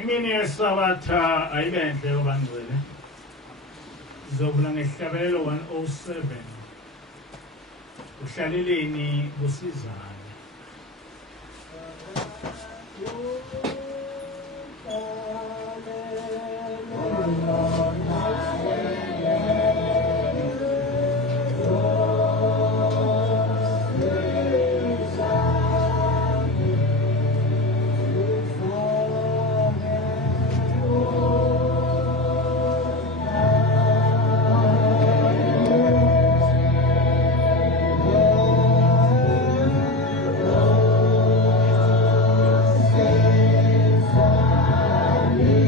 Imini yesabatha ayibenhle obangcwele. Sizovula ngesihlabelelo 107. Uhlaleleni kusizana. Amen.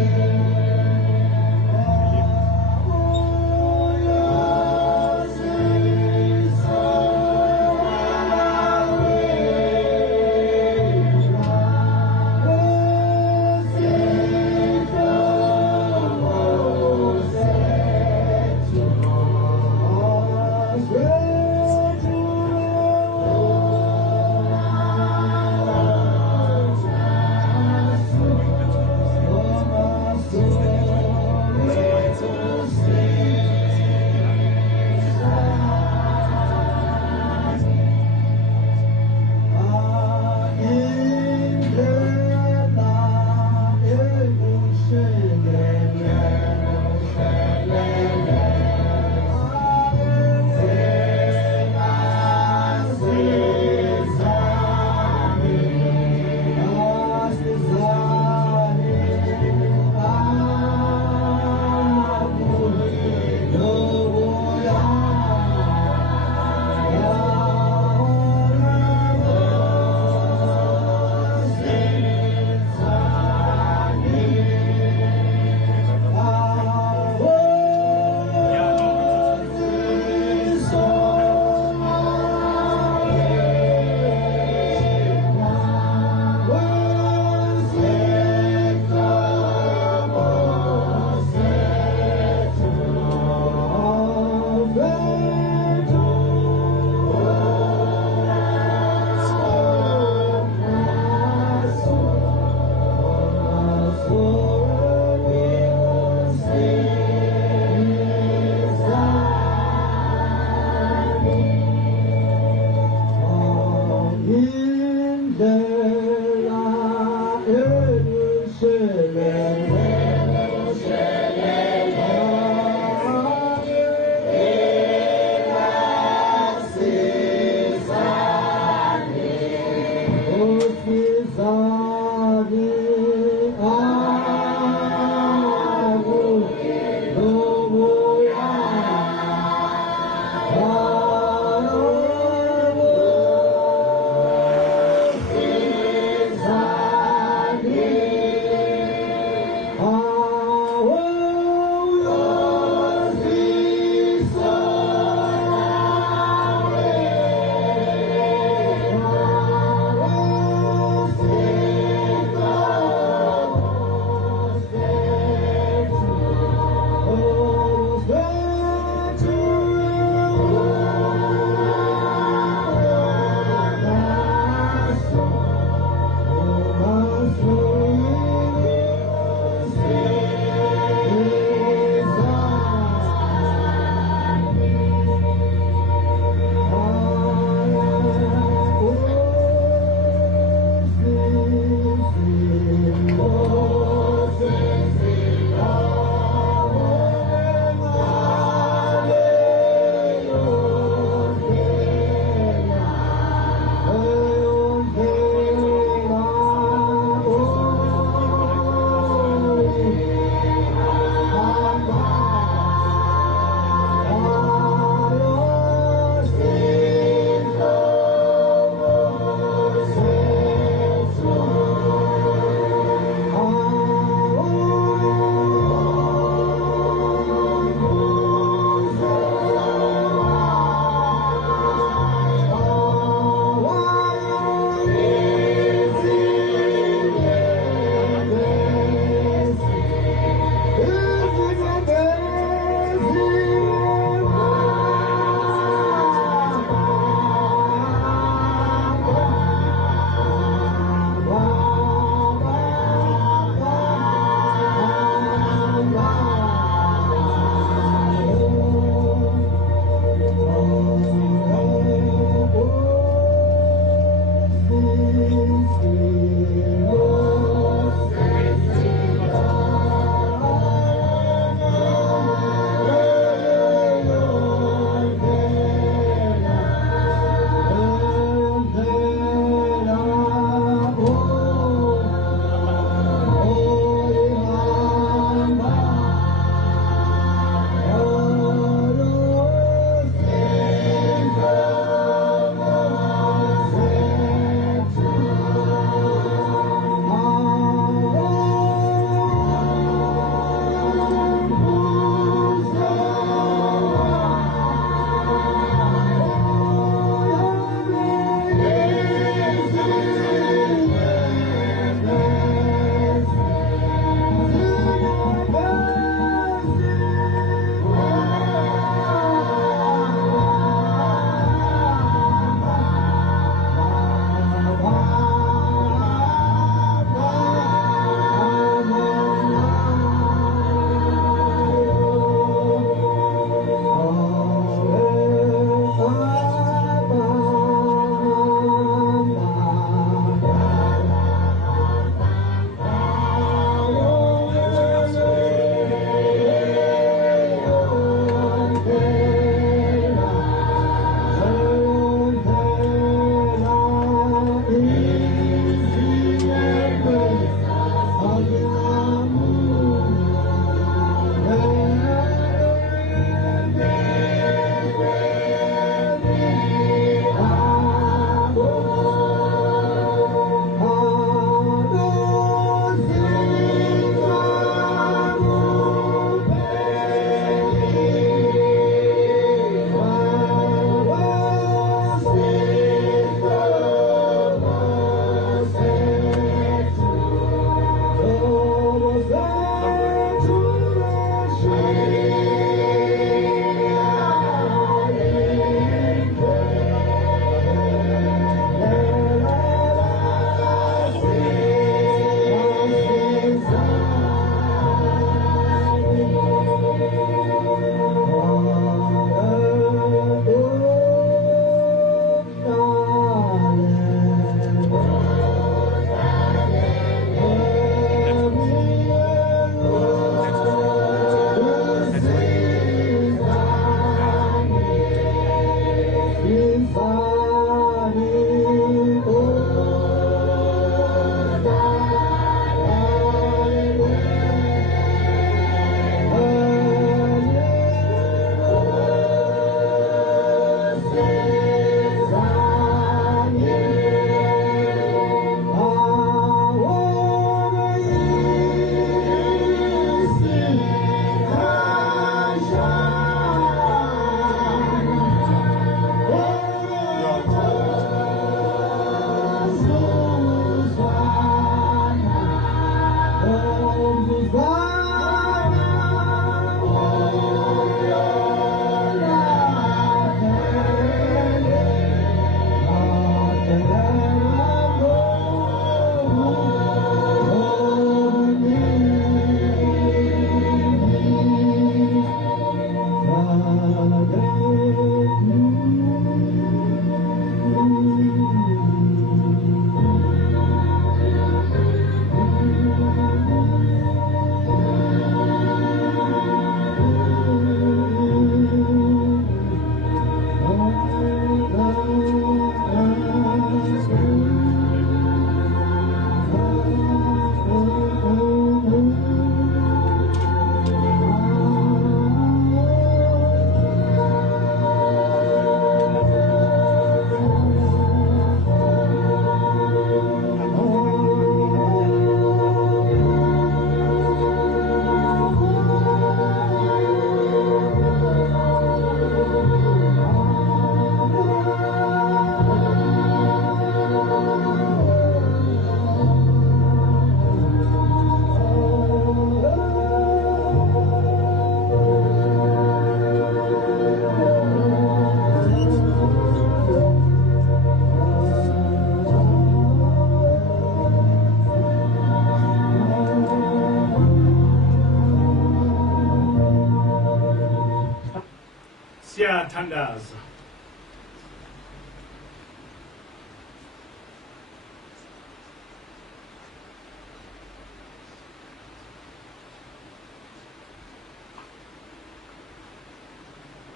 bayathandaza.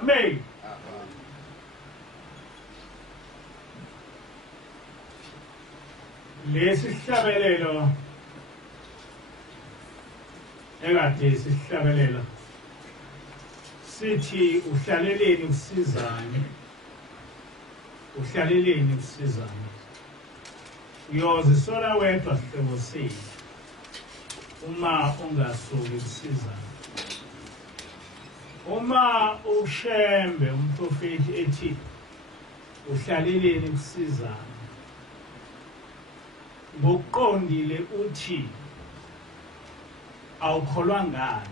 Amen. Lesi sihlabelelo ekade sihlabelela sithi uhlaleleni ukusizana, uhlaleleni ukusizana. Uyozisola wedwa sihlobo sethu uma ungasuki ukusizana. Uma ushembe umprofeti ethi uhlaleleni ukusizana, ngokuqondile uthi awukholwa ngani.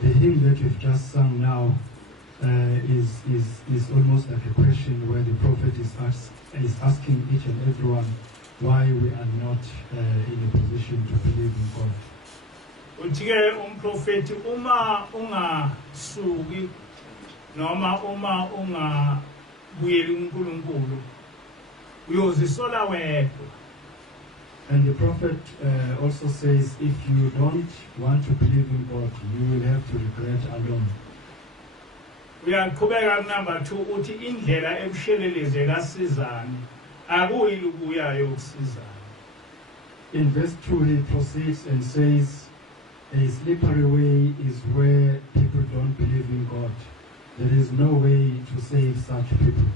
The hymn that we've just sung now is almost like a question where the prophet is asking each and everyone why we are not in a position to believe in God. Uthi-ke umprofeti uma ungasuki noma uma ungabuyeli uNkulunkulu uyozisola wedwa. And the prophet also says, if you don't want to believe in God, you will have to regret alone. Uyaqhubeka number 2 uthi indlela ebusheleleze kasizana akuyili ukuyayo ukusizana. In verse 2 he proceeds and says, a slippery way is where people don't believe in God. There is no way to save such people.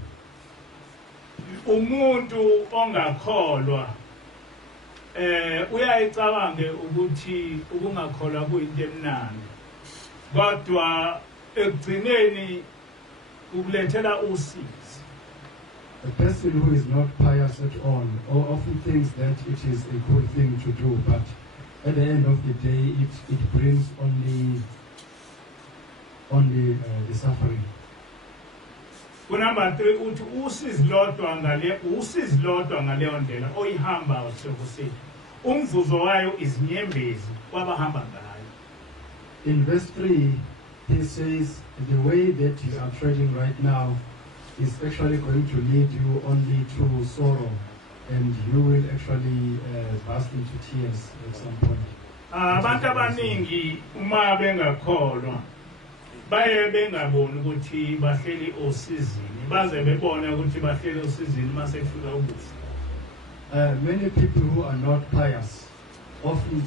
Umuntu ongakholwa uyayicabange ukuthi ukungakholwa kuyinto emnandi, kodwa ekugcineni ukulethela usizi. A person who is not pious at all often thinks that it is a good thing to do, but at the end of the day it brings only the suffering. Number 3 uthi usizi lodwa ngaleyo ndlela oyihamba sekusithi umvuzo wayo izinyembezi kwabahamba ngayo. In verse 3 he says the way that you are treading right now is actually going to lead you only to sorrow, and you will actually burst into tears at some point. Abantu abaningi uma bengakholwa baye bengaboni ukuthi bahleli osizini, baze bebone ukuthi bahleli osizini masefika ukufa. Many people who are not pious often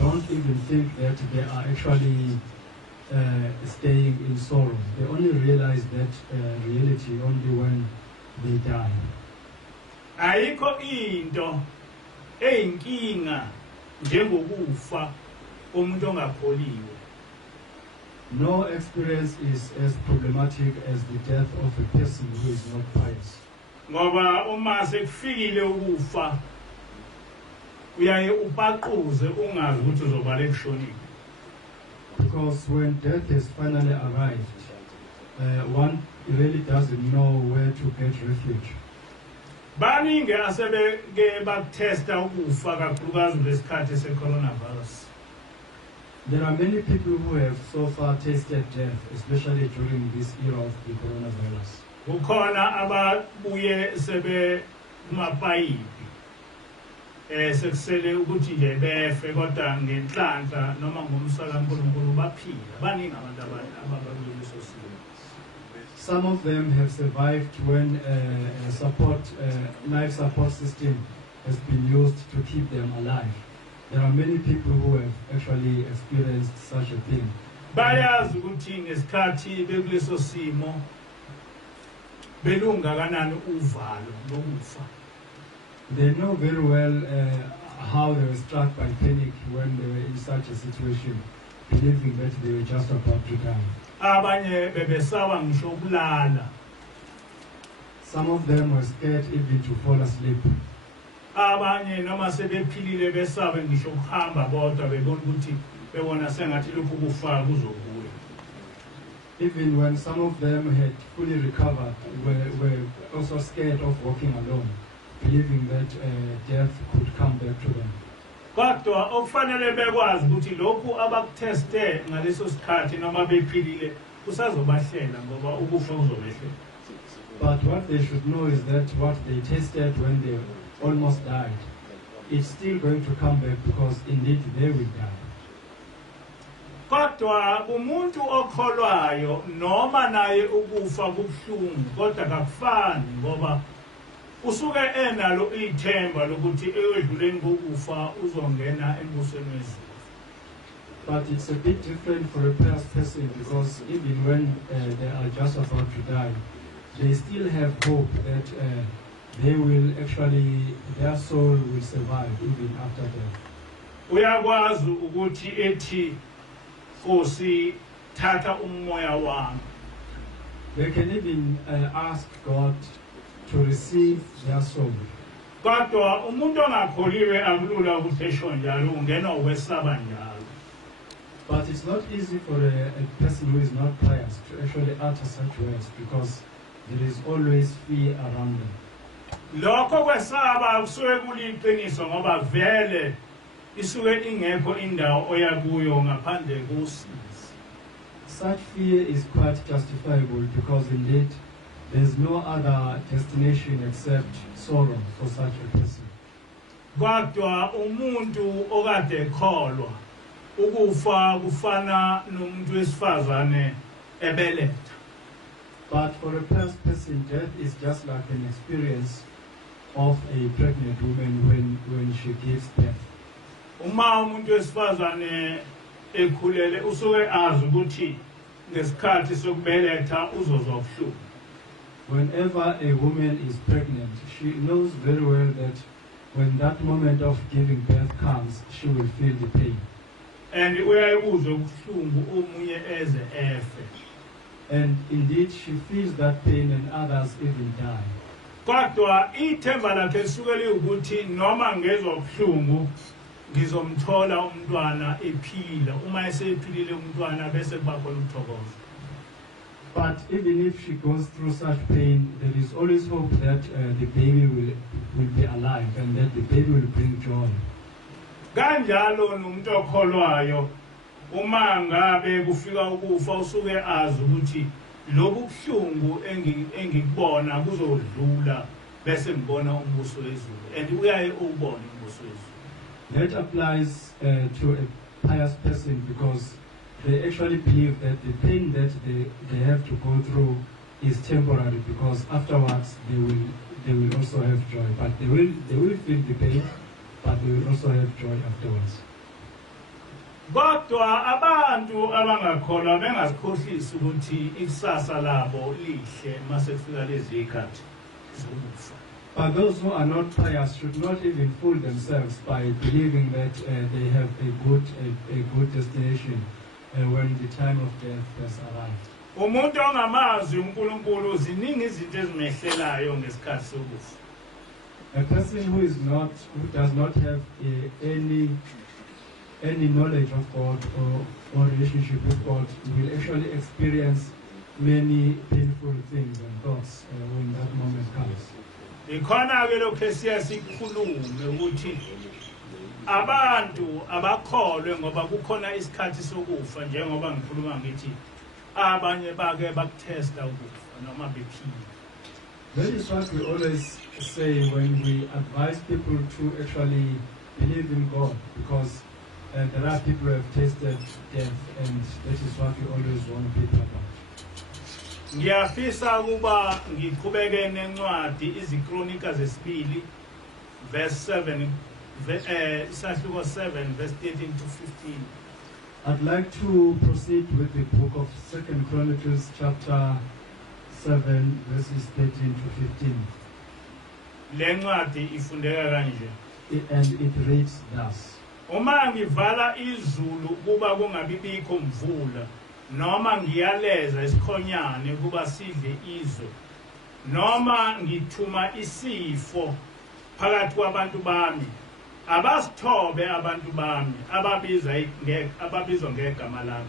don't even think that they are actually staying in sorrow. They only realize that reality only when they die. Ayikho into eyinkinga njengokufa komuntu ongakholiwe. No experience is as problematic as the death of a person who is not pious. Ngoba uma sekufikile ukufa uyaye ubaquze ungazi ukuthi uzobala ekushonile. Because when death has finally arrived, one really doesn't know where to get refuge. Baningi asebeke bakutesta ukufa kakhulukazi lesikhathi se-coronavirus. There are many people who have so far tasted death, especially during this era of the coronavirus. Kukhona ababuye sebe kumapayipi sekusele ukuthi nje befe kodwa ngenhlanhla noma ngomsaka kaNkulunkulu baphila. Baningi abantu ababakuleso simo. Some of them have survived when life support system has been used to keep them alive. There are many people who have actually experienced such a thing. Bayazi ukuthi ngesikhathi bekuleso simo belunga kanani uvalo lokufa. They know very well how they were struck by panic when they were in such a situation, believing that they were just about to die. Abanye bebesaba ngisho ukulala. Some of them were scared even to fall asleep. Abanye noma sebephilile besabe ngisho ukuhamba bodwa bebona ukuthi bebona sengathi lokhu kufa kuzobuya. Even when some of them had fully recovered, were also scared of walking alone, believing that death could come back to them. Kodwa okufanele bekwazi ukuthi lokhu abakutheste ngaleso sikhathi noma bephilile kusazobahlela ngoba ukufa kuzobehlela. But what they should know is that what they tasted when they almost died, it's still going to come back because indeed they will die. Kodwa umuntu okholwayo noma naye ukufa kubuhlungu kodwa akufani ngoba usuke enalo ithemba lokuthi edluleni kokufa uzongena embusweni wezulu. But it's a bit different for a pious person because even when they are just about to die, they still have hope that they will actually, their soul will survive even after death. Uyakwazi ukuthi ethi Nkosi thatha umoya wami. They can even ask God to receive their soul. Kodwa umuntu ongakholiwe akulula ukuthi esho njalo ungena ukwesaba njalo. But it's not easy for a person who is not pious to actually utter such words because there is always fear around them. Lokho kwesaba kusuke kuliqiniso ngoba vele isuke ingekho indawo oyakuyo ngaphandle kosizi. Such fear is quite justifiable because indeed there's no other destination except sorrow for such a person. Kodwa umuntu okade ekholwa ukufa kufana nomuntu wesifazane ebeletha. But for a pious person, death is just like an experience of a pregnant woman when she gives birth. Uma umuntu wesifazane ekhulele usuke azi ukuthi ngesikhathi sokubeletha uzozwa ubuhlungu. Whenever a woman is pregnant, she knows very well that when that moment of giving birth comes, she will feel the pain. And uyayibuzwa ubuhlungu omunye eze efe. And indeed, she feels that pain and others even die. Kodwa ithemba lakhe lisuke liwukuthi noma ngezwa ubuhlungu ngizomthola umntwana ephila. Uma esephilile umntwana bese kuba khona ukuthokoza. But even if she goes through such pain, there is always hope that the baby will be alive and that the baby will bring joy. Kanjalo nomuntu okholwayo uma ngabe kufika ukufa usuke azi ukuthi lobu buhlungu engikubona kuzodlula bese ngibona umbuso wezulu and uyaye ubone umbuso wezulu. That applies to a pious person because they actually believe that the pain that they have to go through is temporary because afterwards they will also have joy. But they will feel the pain, but they will also have joy afterwards. Kodwa abantu abangakholwa bengazikhohlisi ukuthi ikusasa labo lihle mase kufika lezi ikhathi zokufa. But those who are not pious should not even fool themselves by believing that they have a good destination when the time of death has arrived. Umuntu ongamazi uNkulunkulu ziningi izinto ezimehlelayo ngesikhathi sokufa. A person who does not have any knowledge of God or relationship with God will actually experience many painful things and thoughts when that moment comes. Ikhona ke lokho siyasikhulume ukuthi abantu abakholwe ngoba kukhona isikhathi sokufa njengoba ngikhuluma ngithi abanye bake bakuthesta ukufa noma bephila. That is what we always say when we advise people to actually believe in God because there are people who have tasted death and that is what we always warn people about. Ngiyafisa ukuba ngiqhubeke nencwadi izikronika zesibili verse 7 isahluko 7 verse 13 to 15. I'd like to proceed with the book of 2 Chronicles chapter 7 verses 13 to 15. Le ncwadi ifundeka kanje. And it reads thus. Uma ngivala izulu kuba kungabibikho mvula noma ngiyaleza isikhonyane kuba sidle izwe noma ngithuma isifo phakathi kwabantu bami abasithobe abantu bami ababizwa ngegama lami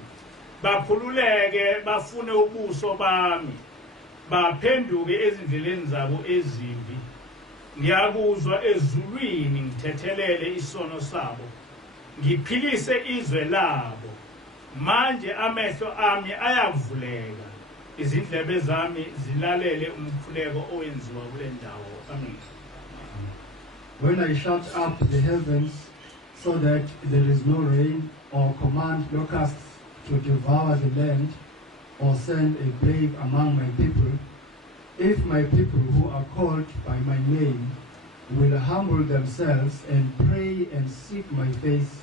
bakhululeke bafune ubuso bami baphenduke ezindleleni zabo ezimbi ngiyakuzwa ezulwini ngithethelele isono sabo ngiphilise izwe labo manje amehlo ami ayavuleka izindlebe zami zilalele umkhuleko owenziwa kule ndawo. Amen. When I shut up the heavens so that there is no rain, or command locusts to devour the land, or send a plague among my people, if my people who are called by my name will humble themselves and pray and seek my face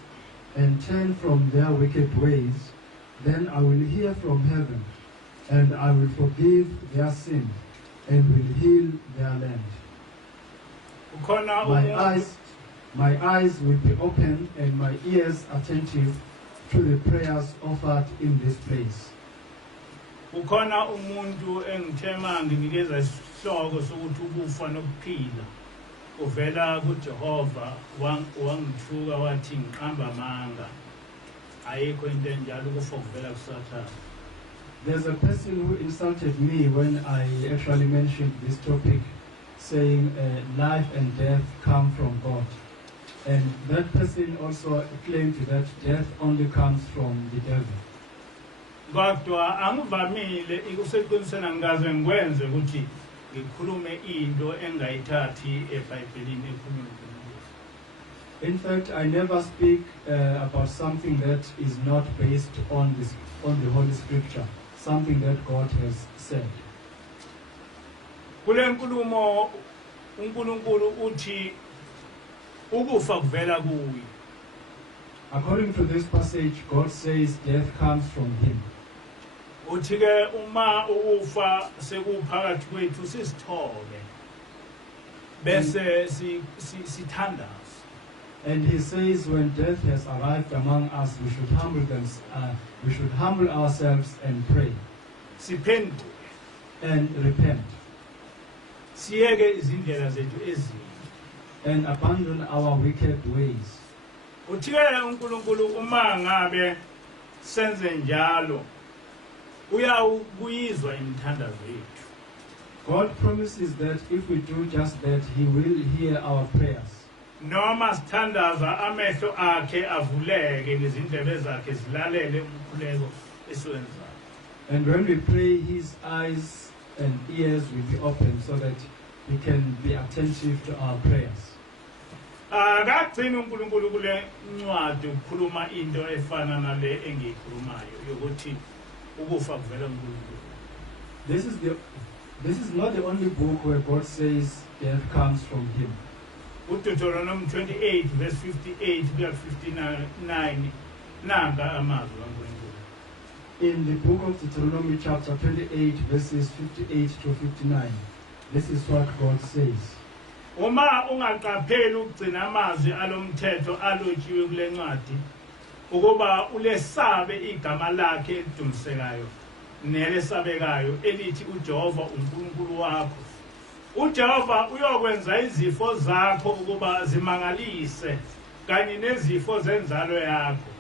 and turn from their wicked ways, then I will hear from heaven, and I will forgive their sin and will heal their land. My eyes will be open and my ears attentive to the prayers offered in this place. Ukhona umuntu engithema nginikeza isihloko sokuthi ukufa nokuphila uvela kuJehova wangithuka wathi ngiqamba amanga ayikho into enjalo ukufa kuvela kuSathane. There's a person who insulted me when I actually mentioned this topic, saying life and death come from God. And that person also claimed that death only comes from the devil. Kodwa angivamile ikuseqinisena ngikaze ngikwenze ukuthi ngikhulume into engayithathi eBhayibhelini ekhulunywa nguNkulunkulu. In fact, I never speak about something that is not based on the Holy Scripture, something that God has said. Kule nkulumo uNkulunkulu uthi ukufa kuvela kuye. According to this passage, God says death comes from him. Uthi ke uma ukufa sekuphakathi kwethu sisithobe bese sithandaza. And he says when death has arrived among us, we should humble ourselves and pray. Siphenduke and repent. Siyeke izindlela zethu ezimbi. And abandon our wicked ways. Uthi ke uNkulunkulu uma ngabe senze njalo uyayizwa imithandazo yethu. God promises that if we do just that, he will hear our prayers. Noma sithandaza amehlo akhe avuleke nezindlebe zakhe zilalele umkhuleko esiwenzayo. And when we pray, his eyes and ears will be open so that he can be attentive to our prayers. Akagcina uNkulunkulu kule ncwadi ukukhuluma into efana nale engiyikhulumayo yokuthi ukufa kuvela kuNkulunkulu. This is not the only book where God says death comes from him. Deuteronomy 28 verse 58 to 59 nanga amazwi kaNkulunkulu. In the book of Deuteronomy chapter 28 verses 58 to 59, this is what God says. Uma ungaqapheli ukugcina amazwi alomthetho alotshiwe kule ncwadi ukuba ulesabe igama lakhe elidumisekayo nelesabekayo elithi uJehova uNkulunkulu wakho. uJehova uyokwenza izifo zakho ukuba zimangalise kanye nezifo zenzalo yakho,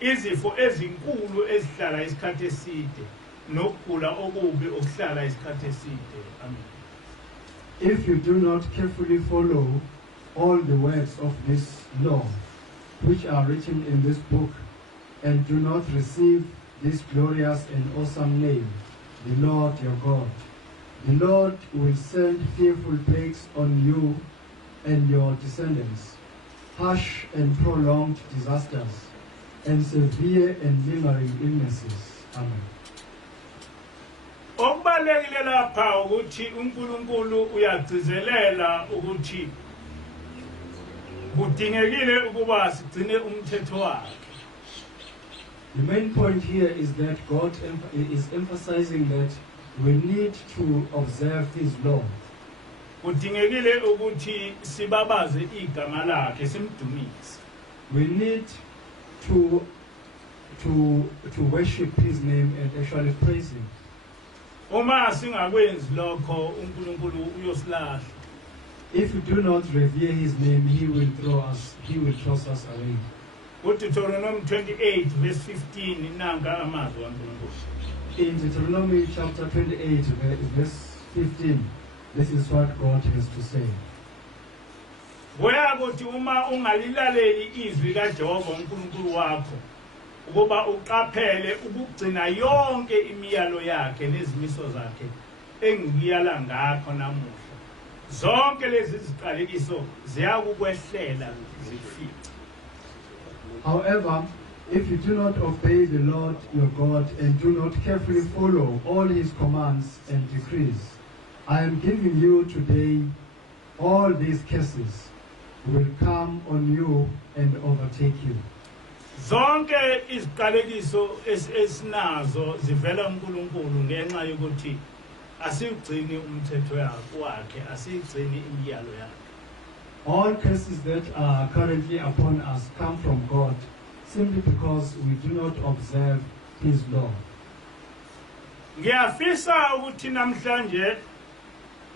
izifo ezinkulu ezihlala isikhathi eside nokugula okubi okuhlala isikhathi eside. Amen. If you do not carefully follow all the words of this law, which are written in this book, and do not receive this glorious and awesome name, the Lord your God, the Lord will send fearful plagues on you and your descendants, harsh and prolonged disasters, and severe and lingering illnesses. Amen. Okubalekile lapha ukuthi uNkulunkulu uyagcizelela ukuthi kudingekile ukuba sigcine umthetho wakhe. The main point here is that God is emphasizing that we need to observe his law. Kudingekile ukuthi sibabaze igama lakhe simdumise. We need to worship his name and actually praise him. Uma singakwenzi lokho uNkulunkulu uyosilahla. If we do not revere his name, he will toss us away. Deuteronomy 28 verse 15 nanga amazwi kaNkulunkulu. In Deuteronomy chapter 28 verse 15, this is what God has to say. Kuyakuthi uma ungalilaleli izwi kaJehova uNkulunkulu wakho ukuba uqaphele ukugcina yonke imiyalo yakhe nezimiso zakhe engikuyala ngakho namuhla. Zonke lezi ziqalekiso ziyakukwehlela zifice. However, if you do not obey the Lord your God and do not carefully follow all his commands and decrees, I am giving you today, all these curses will come on you and overtake you. Zonke iziqalekiso esinazo zivela uNkulunkulu ngenxa yokuthi asigcini umthetho wakhe, asigcini imiyalo yakhe. All curses that are currently upon us come from God simply because we do not observe his law. Ngiyafisa ukuthi namhlanje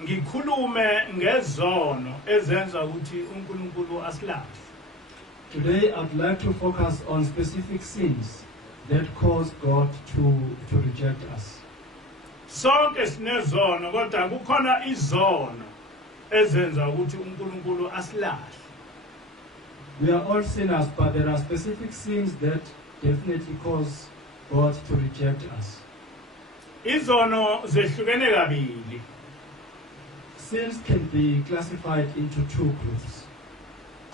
ngikhulume ngezono ezenza ukuthi uNkulunkulu asilahle. Today I'd like to focus on specific sins that cause God to reject us. Sonke sinezono kodwa kukhona izono ezenza ukuthi uNkulunkulu asilahle. We are all sinners, but there are specific sins that definitely cause God to reject us. Izono zehlukene kabili. Sins can be classified into two groups.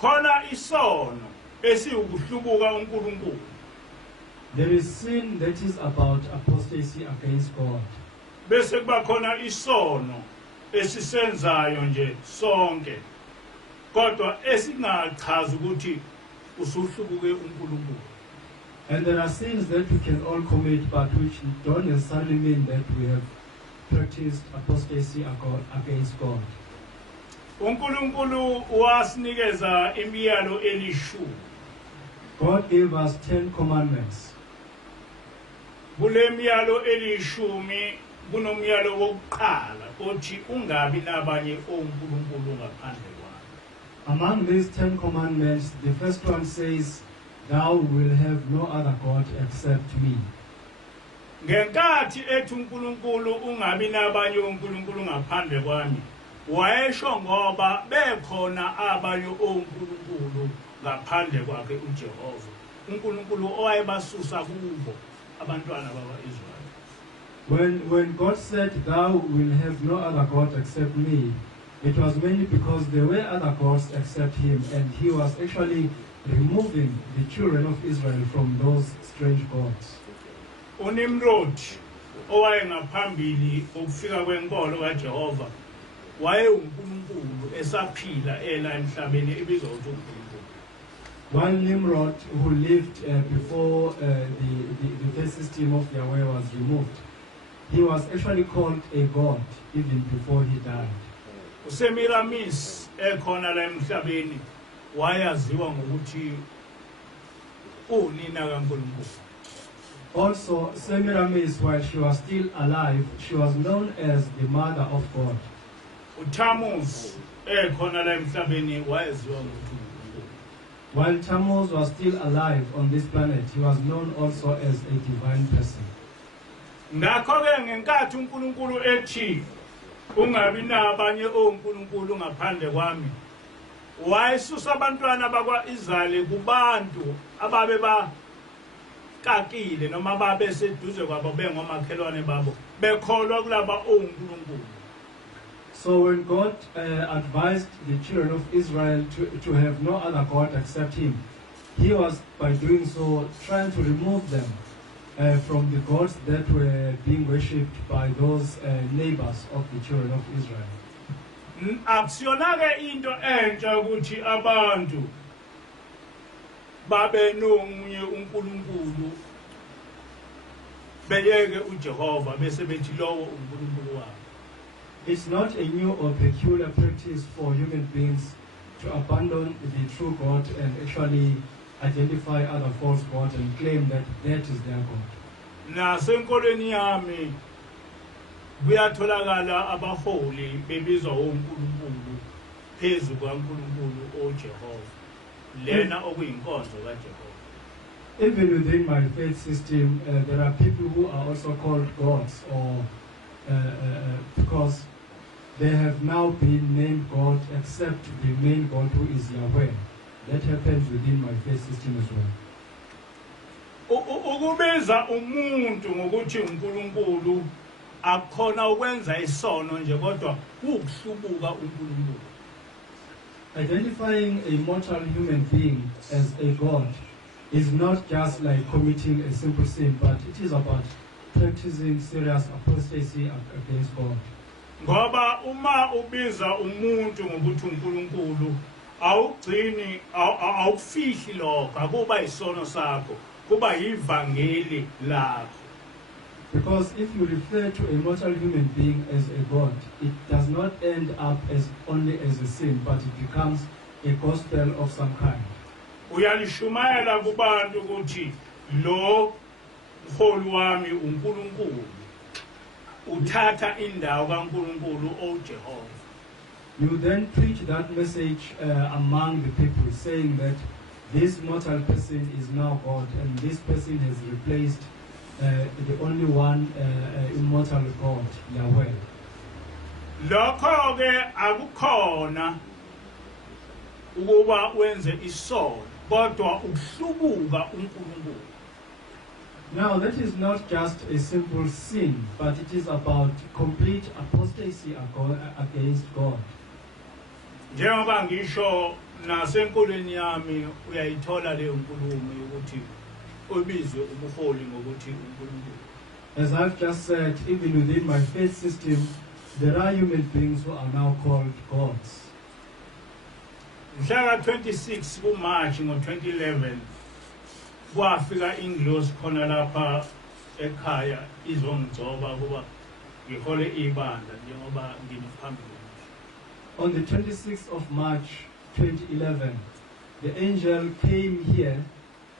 Khona isono esiwukuhlubuka uNkulunkulu. There is sin that is about apostasy against God. Bese kuba khona isono esisenzayo nje sonke. Kodwa esingachaza ukuthi usuhlubuke uNkulunkulu. And there are sins that we can all commit, but which don't necessarily mean that we have practiced apostasy against God. uNkulunkulu wasinikeza imiyalo elishumi. God gave us 10 commandments. Kule miyalo elishumi kunomyalo wokuqala othi ungabi nabanye onkulunkulu ngaphandle kwami. Among these 10 commandments, the first one says, "Thou will have no other God except me." Ngenkathi ethi uNkulunkulu ungabi nabanye onkulunkulu ngaphandle kwami, wayesho ngoba bekhona abanye onkulunkulu ngaphandle kwakhe uJehova, uNkulunkulu owayebasusa kubo abantwana bakwaIsrael. When God said, "Thou will have no other God except me," it was mainly because there were other gods except him, and he was actually removing the children of Israel from those strange gods. uNimrod owayengaphambili ukufika kwenkolo kaJehova wayeuNkulunkulu esaphila ela emhlabeni ebizwa ukuthi uNkulunkulu. While Nimrod, who lived before the first system of Yahweh was removed, he was actually called a god even before he died. uSemiramis ekhona la emhlabeni wayaziwa ngokuthi unina kaNkulunkulu. Also, Semiramis, while she was still alive, she was known as the mother of God. uThammuz ekhona la emhlabeni wayaziwa ngokuthi uNkulunkulu. While Tammuz was still alive on this planet, he was known also as a divine person. Ngakho-ke ngenkathi uNkulunkulu ethi ungabi nabanye onkulunkulu ngaphandle kwami, wayesusa abantwana bakwaIsrayeli kubantu ababe bakakile noma babe seduze kwabo bengomakhelwane babo bekholwa kulaba onkulunkulu. So when God advised the children of Israel to have no other God except him, he was, by doing so, trying to remove them from the gods that were being worshipped by those neighbors of the children of Israel. Akusiyona-ke into entsha ukuthi abantu babe nomunye uNkulunkulu beyeke uJehova bese bethi lowo uNkulunkulu wabo. It's not a new or peculiar practice for human beings to abandon the true God and actually identify other false gods and claim that that is their God. Nasenkolweni yami kuyatholakala abaholi bebizwa uNkulunkulu phezu kwaNkulunkulu oJehova, lena okuyinkonzo kaJehova. Even within my faith system, there are people who are also called gods, or because they have now been named God except the main God who is Yahweh. That happens within my faith system as well. Ukubeza umuntu ngokuthi uNkulunkulu akhona ukwenza isono nje kodwa ukuhlubuka uNkulunkulu. Identifying a mortal human being as a God is not just like committing a simple sin, but it is about practicing serious apostasy against God. Ngoba uma ubiza umuntu ngokuthi uNkulunkulu awugcini awufihli lokho akuba isono sakho kuba yivangeli lakho. Because if you refer to a mortal human being as a God, it does not end up as only as a sin, but it becomes a gospel of some kind. Uyalishumayela kubantu ukuthi lo mholi wami uNkulunkulu uthatha indawo kaNkulunkulu oJehova. You then preach that message among the people, saying that this mortal person is now God, and this person has replaced the only one immortal God, Yahweh. Lokho ke akukhona ukuba wenze isono kodwa ukuhlubuka uNkulunkulu. Now that is not just a simple sin, but it is about complete apostasy against God. Njengoba ngisho nasenkolweni yami uyayithola le nkulumo yokuthi ubizwe ubuholi ngokuthi uNkulunkulu. As I've just said, even within my faith system, there are human beings who are now called gods. Mhla 26 kuMarch ngo2011 kwafika ingilosi khona lapha ekhaya izongcoba kuba ngihole ibandla njengoba nginiphambili. On the 26th of March 2011, the angel came here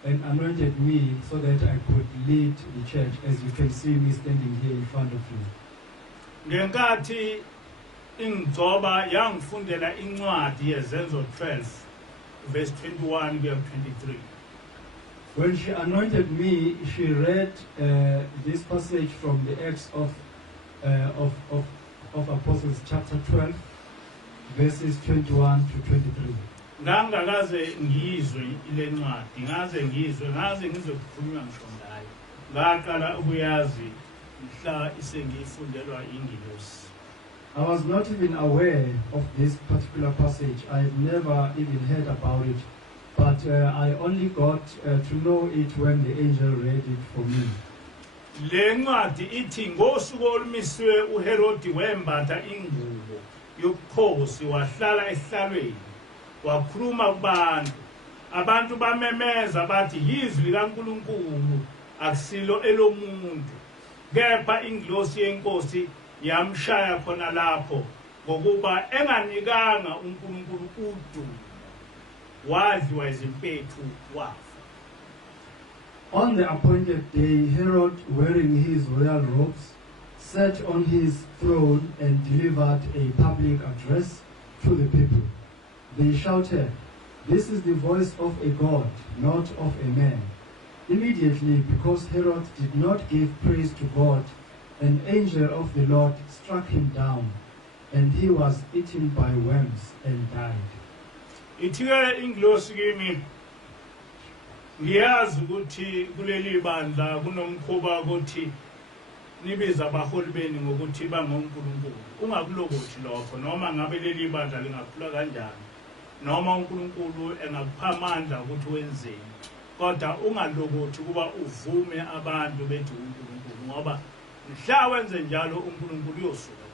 and anointed me so that I could lead the church, as you can see me standing here in front of you. Ngenkathi ingcoba yangifundela incwadi yezenzo 12 verse 21 to 23. When she anointed me, she read this passage from the Acts of Apostles, chapter 12, verses 21 to 23. Ngangakaze ngizwe ile ncwadi ngaze ngizokhulunywa ngisho ngayo. Ngaqala ukuyazi mhla isengifundelwa ingilosi. I was not even aware of this particular passage. I had never even heard about it, but I only got to know it when the angel read it for me. Le ncwadi ithi ngosuku olumiswe uHerodi wembatha ingubo yobukhosi wahlala ehlalweni wakhuluma kubantu. Abantu bamemeza bathi yizwi likaNkulunkulu akusilo elomuntu. Kepha ingilosi yenkosi yamshaya khona lapho ngokuba enganikanga uNkulunkulu udumo wadliwa izimpethu wafa. On the appointed day, Herod, wearing his royal robes, sat on his throne and delivered a public address to the people. They shouted, "This is the voice of a God, not of a man." Immediately, because Herod did not give praise to God, an angel of the Lord struck him down, and he was eaten by worms and died. Ithiwe ingilosi kimi ngiyazi ukuthi kuleli bandla kunomkhuba ukuthi nibiza abaholi beni ngokuthi bangoNkulunkulu. Ungakulokothi lokho noma ngabe leli bandla lingakhula kanjani noma uNkulunkulu engakupha amandla ukuthi wenzeni. Kodwa ungalokothi kuba uvume abantu bethi uNkulunkulu ngoba mhla wenze njalo uNkulunkulu uyosuka.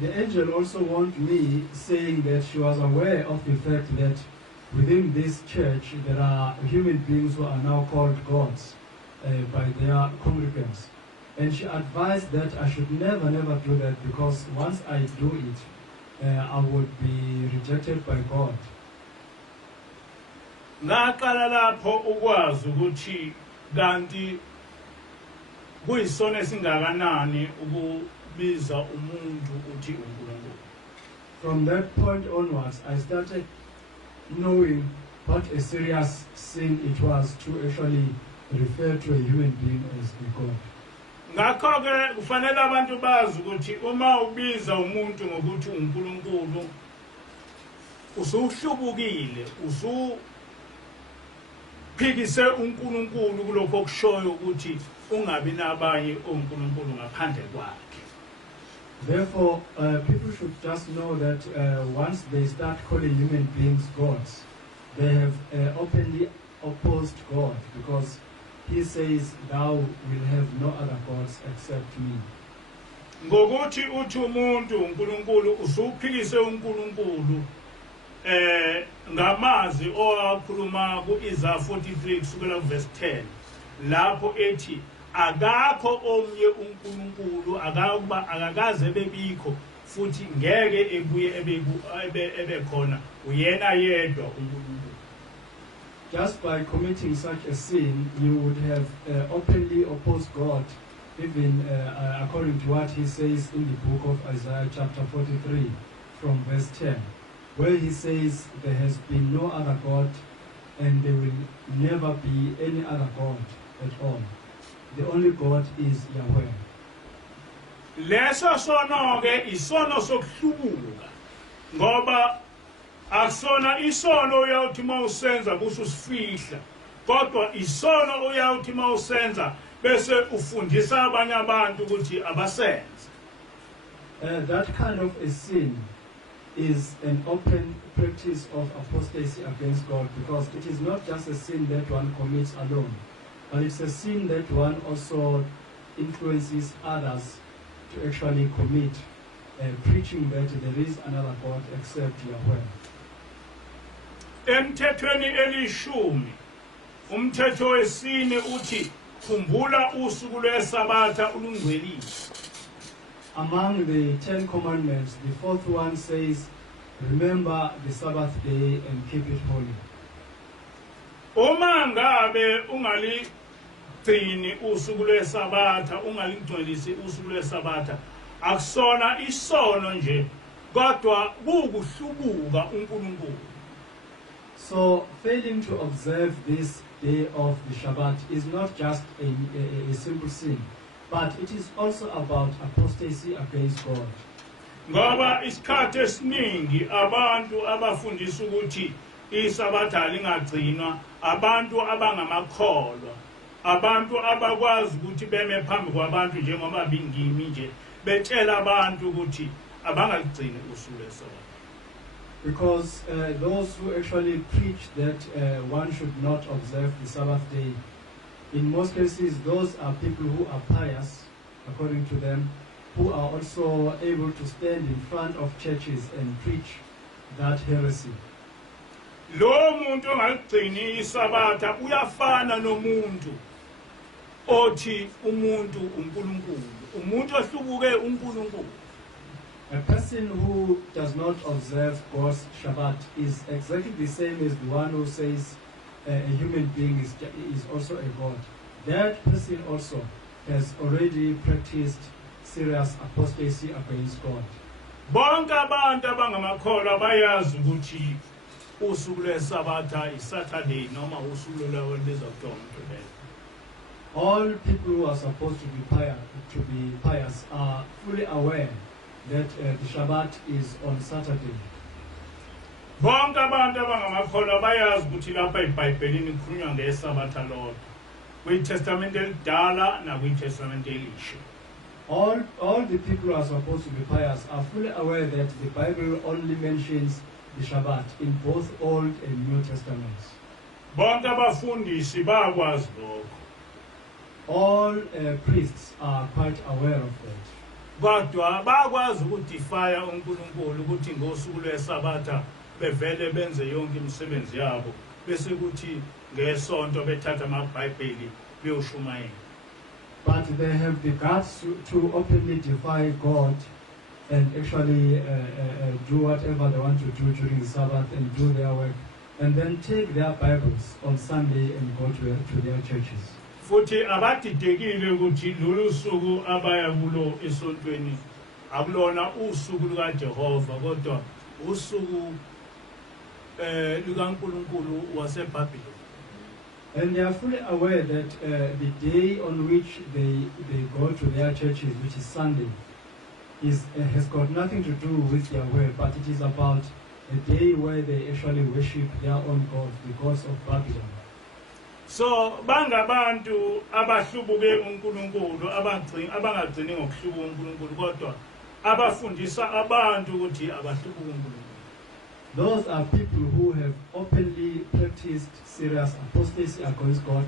The angel also warned me, saying that she was aware of the fact that within this church there are human beings who are now called gods by their congregants. And she advised that I should never do that, because once I do it, I would be rejected by God. Ngaqala lapho ukwazi ukuthi kanti kuyisona esingakanani ukubiza umuntu uthi uNkulunkulu. From that point onwards, I started knowing what a serious sin it was to actually refer to a human being as a God. ngakho ke kufanele abantu bazi ukuthi uma ubiza umuntu ngokuthi uNkulunkulu usuhlubukile usuphikise uNkulunkulu kulokho okushoyo ukuthi ungabi nabanye oNkulunkulu ngaphandle kwakhe. Therefore, people should just know that once they start calling human beings gods, they have openly opposed God, because he says, "Thou will have no other gods except me." Ngokuthi uthi umuntu uNkulunkulu usuphikise uNkulunkulu ngamazwi owakhuluma kuIsaiah 43 kusukela kuverse 10 lapho ethi akakho omnye uNkulunkulu akakaze bebikho futhi ngeke ebuye ebe khona uyena yedwa uNkulunkulu. Just by committing such a sin, you would have openly opposed God, even according to what he says in the book of Isaiah chapter 43 from verse 10, where he says there has been no other God and there will never be any other God at all. The only God is Yahweh. Leso sono ke isono sokuhlubuka ngoba akusona isono uyawuthi mawusenza kususifihla kodwa isono uyawuthi mawusenza bese ufundisa abanye abantu ukuthi abasenze. That kind of a sin is an open practice of apostasy against God, because it is not just a sin that one commits alone, but it's a sin that one also influences others to actually commit, preaching that there is another God except Yahweh. Emthethweni elishumi umthetho wesine uthi khumbula usuku lweSabatha ulungcwelise. Among the 10 commandments, the fourth one says, remember the Sabbath day and keep it holy. Uma ngabe ungaligcini usuku lweSabatha, ungalingcwelisi usuku lweSabatha, akusona isono nje kodwa kukuhlubuka uNkulunkulu. So failing to observe this day of the Shabbat is not just a simple sin, but it is also about apostasy against God. Ngoba isikhathi esiningi abantu abafundisa ukuthi iSabatha lingagcinwa, abantu abangamakholwa, abantu abakwazi ukuthi beme phambi kwabantu njengoba bingimi nje betshela abantu ukuthi abangagcini usuku lweSabatha. Because those who actually preach that one should not observe the Sabbath day, in most cases those are people who are pious, according to them, who are also able to stand in front of churches and preach that heresy. Lo muntu ongaligcini iSabatha uyafana nomuntu othi umuntu uNkulunkulu, umuntu ohlubuke uNkulunkulu. A person who does not observe God's Shabbat is exactly the same as the one who says a human being is also a God. That person also has already practiced serious apostasy against God. Bonke abantu abangamakholwa bayazi ukuthi usuku lweSabatha iSaturday noma usuku lwelizwe kuthiwa uMgqibelo. All people who are supposed to be pious are fully aware that the Shabbat is on Saturday. Bonke abantu abangamakholwa bayazi ukuthi lapha eBhayibhelini kukhulunywa ngeSabatha lodwa, kwiTestament elidala nakwiTestament elisha. All the people who are supposed to be pious are fully aware that the Bible only mentions the Shabbat in both Old and New Testaments. Bonke abafundisi bayakwazi lokho. All priests are quite aware of that. Kodwa bayakwazi ukudefya uNkulunkulu ukuthi ngosuku lweSabatha bevele benze yonke imisebenzi yabo bese kuthi ngesonto bethatha amaBhayibheli beyoshumayela. But they have the guts to openly defy God and actually do whatever they want to do during the Sabbath and do their work, and then take their Bibles on Sunday and go to their churches. Futhi abadidekile ukuthi lolu suku abaya kulo esontweni akulona usuku lukaJehova kodwa usuku lukaNkulunkulu waseBhabhiloni. And they are fully aware that the day on which they go to their churches, which is Sunday, has got nothing to do with their word, but it is about a day where they actually worship their own gods, the gods of Babylon. So bangabantu abahlubuke uNkulunkulu abangagcini ngokuhlubuka uNkulunkulu kodwa abafundisa abantu ukuthi abahlubuke uNkulunkulu. Those are people who have openly practiced serious apostasy against God,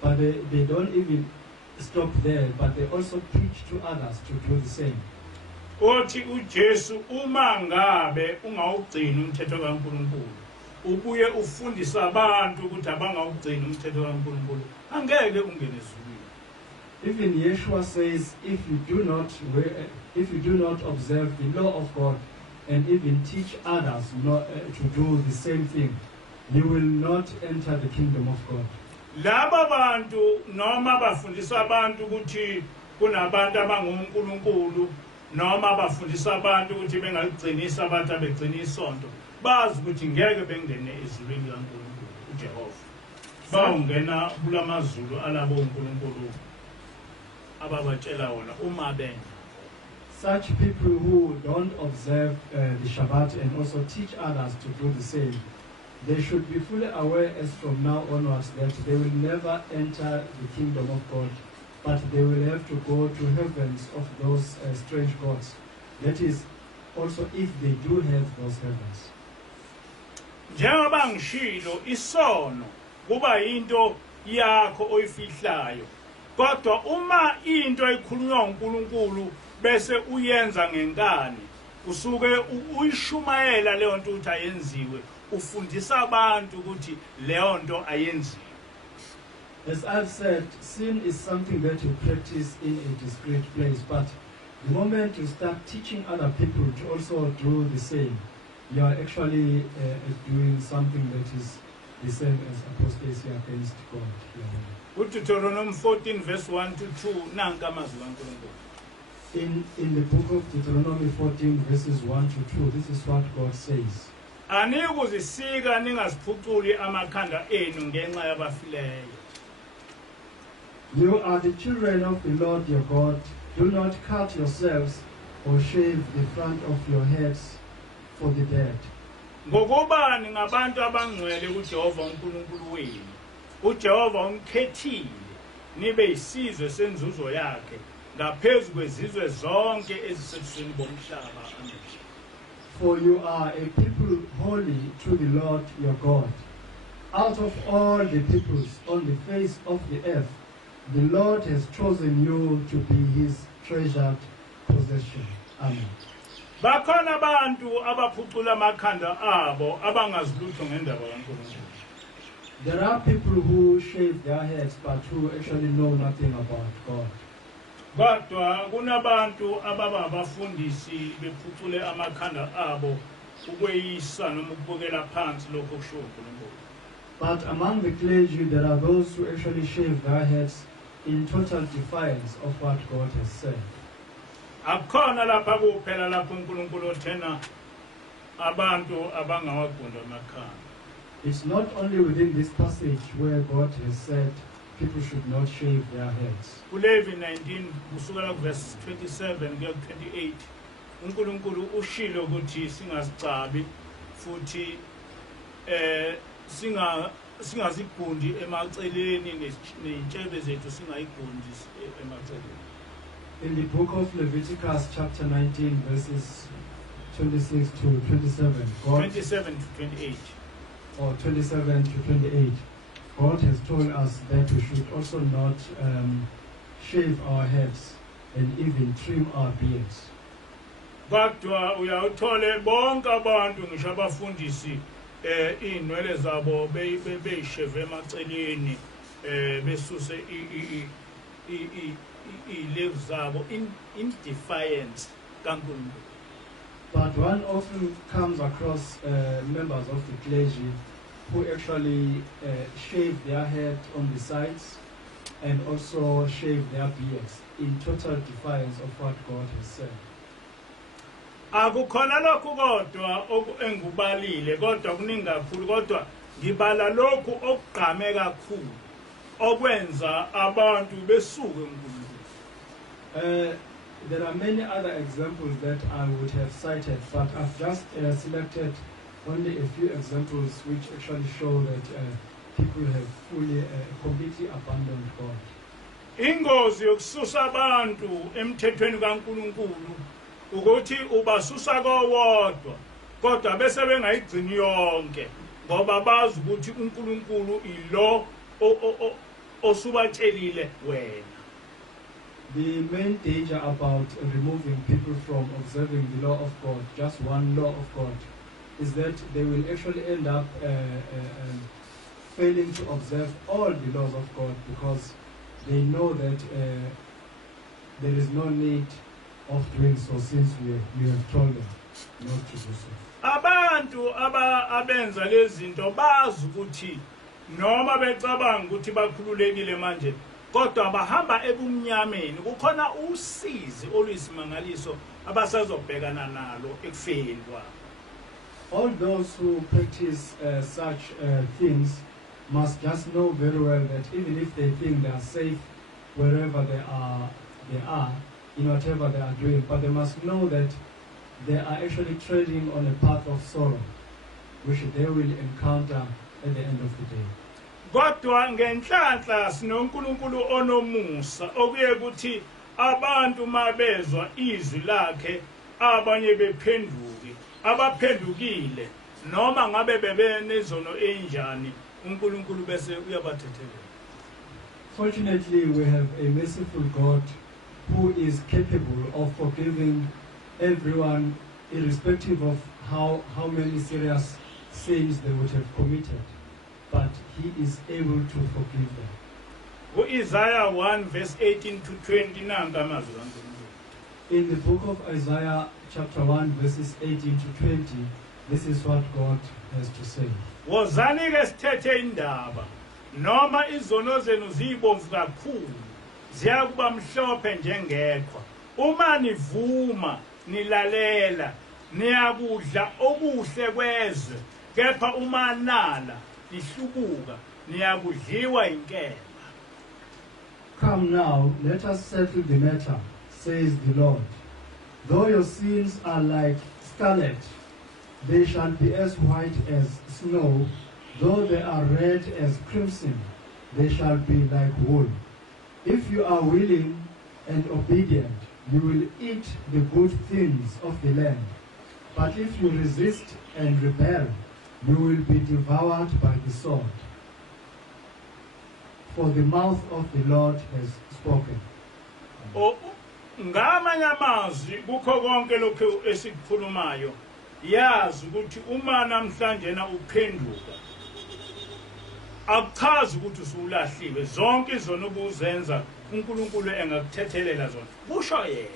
but they don't even stop there, but they also preach to others to do the same. Othi uJesu uma ngabe ungawugcina umthetho kaNkulunkulu ubuye ufundisa abantu ukuthi abangawugcina umthetho kaNkulunkulu angeke ungene ezulwini. Even Yeshua says, if you do not observe the law of God and even teach others not to do the same thing, you will not enter the kingdom of God. Laba bantu noma bafundisa abantu ukuthi kunabantu abangonkulunkulu noma bafundisa abantu ukuthi bengagcinisa abantu abegcina isonto bazi ukuthi ngeke bengene ezulwini kaNkulunkulu uJehova bawungena kulamazulu alabo uNkulunkulu ababatshela wona uma benza. Such people who don't observe the Shabbat and also teach others to do the same, they should be fully aware as from now onwards that they will never enter the kingdom of God, but they will have to go to heavens of those strange gods. That is, also if they do have those heavens. Njengoba ngishilo isono kuba into yakho oyifihlayo, kodwa uma into ekhulunywa uNkulunkulu bese uyenza ngenkani usuke uyishumayela leyo nto uthi ayenziwe ufundisa abantu ukuthi leyo nto ayenziwe. As I've said, sin is something that you practice in a discreet place, but the moment you start teaching other people to also do the same, you are actually doing something that is the same as apostasy against God. Deuteronomy 14 verse 1 to 2 nanka amazwi kaNkulunkulu. In the book of Deuteronomy 14 verses 1 to 2, this is what God says. Anikuzisika ningaziphuculi amakhanda enu ngenxa yabafileyo. You are the children of the Lord your God. Do not cut yourselves or shave the front of your heads for the dead. Ngokubani ngabantu abangcwele kuJehova uNkulunkulu wenu. uJehova umkhethile nibe isizwe senzuzo yakhe ngaphezu kwezizwe zonke ezisebusweni bomhlaba. For you are a people holy to the Lord your God. Out of all the peoples on the face of the earth, the Lord has chosen you to be his treasured possession. Amen. Bakhona abantu abaphucula amakhanda abo abangazilutho ngendaba kaNkulunkulu. There are people who shave their heads but who actually know nothing about God. Kodwa kunabantu ababafundisi bephucule amakhanda abo ukweyisa noma ukubukela phansi lokho kusho uNkulunkulu. But among the clergy there are those who actually shave their heads in total defiance of what God has said. Akukhona lapha kuphela lapho uNkulunkulu othena abantu abangawagunda amakhanda. It's not only within this passage where God has said people should not shave their heads. Levi 19 kusukela verse 27 kuya 28 uNkulunkulu ushilo ukuthi singazicabi futhi singazigundi emaceleni nezitshebe zethu singayigundi emaceleni. In the book of Leviticus chapter 19 verses 26 to 27, 27 to 28. Or 27 to 28, God has told us that we should also not shave our heads and even trim our beards. Kodwa uyawuthole bonke abantu ngisho abafundisi inwele zabo beyisheve emaceleni besuse i-leaves zabo in defiance kaNkulunkulu. But one often comes across members of the clergy who actually shave their head on the sides and also shave their beards in total defiance of what God has said. Akukhona lokhu kodwa engikubalile kodwa kuningi kakhulu kodwa ngibala lokhu okugqame kakhulu okwenza abantu besuke uNkulunkulu. There are many other examples that I would have cited, but I've just selected only a few examples which actually show that people have fully, completely abandoned God. Ingozi yokususa abantu emthethweni kaNkulunkulu ukuthi ubasusa kowodwa kodwa bese bengayigcini yonke ngoba bazi ukuthi uNkulunkulu ilo osubatshelile wena. The main danger about removing people from observing the law of God, just one law of God, is that they will actually end up failing to observe all the laws of God because they know that there is no need of doing so since we have told them not to do so. Abantu abenza lezi zinto bazi ukuthi noma becabanga ukuthi bakhululekile manje kodwa bahamba ebumnyameni kukhona usizi oluyisimangaliso abasazobhekana nalo ekufeni kwabo. All those who practice such things must just know very well that even if they think they are safe wherever they are in whatever they are doing, but they must know that they are actually treading on a path of sorrow which they will encounter at the end of the day. Kodwa ngenhlanhla sinoNkulunkulu onomusa okuye ukuthi abantu mabezwa izwi lakhe abanye bephenduke abaphendukile noma ngabe bebenezono enjani uNkulunkulu bese uyabathethelela. Fortunately, we have a merciful God who is capable of forgiving everyone irrespective of how many serious sins they would have committed. But he is able to forgive them. Isaiah 1 verse 18 to 20 In the book of Isaiah chapter 1 verses 18 to 20, this is what God has to say. Wozani ke sithethe indaba noma izono zenu zibomvu kakhulu ziyakuba mhlophe njengethwa uma nivuma nilalela niyakudla okuhle kwezwe kepha uma nala ihlubuka niyakudliwa inkemba. Come now, let us settle the matter, says the Lord. Though your sins are like scarlet, they shall be as white as snow. Though they are red as crimson, they shall be like wool. If you are willing and obedient, you will eat the good things of the land. But if you resist and rebel, you will be devoured by the sword. For the mouth of the Lord has spoken. Ngamanye amazwi kukho konke lokho esikukhulumayo yazi ukuthi uma namhlanje na uphenduka akuchazi ukuthi usulahliwe zonke izono obuzenza uNkulunkulu engakuthethelela zona kusho yena.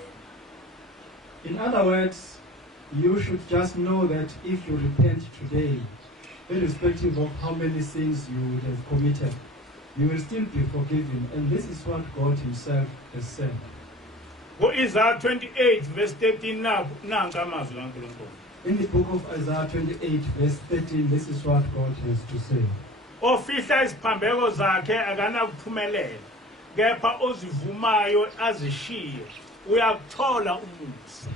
In other words, you should just know that if you repent today, irrespective of how many sins you would have committed, you will still be forgiven. And this is what God himself has said. Isaiah 28 verse 13 In the book of Isaiah 28 verse 13, this is what God has to say. Ofihla isiphambeko zakhe akanakuphumelela kepha ozivumayo azishiye uyakuthola umusa.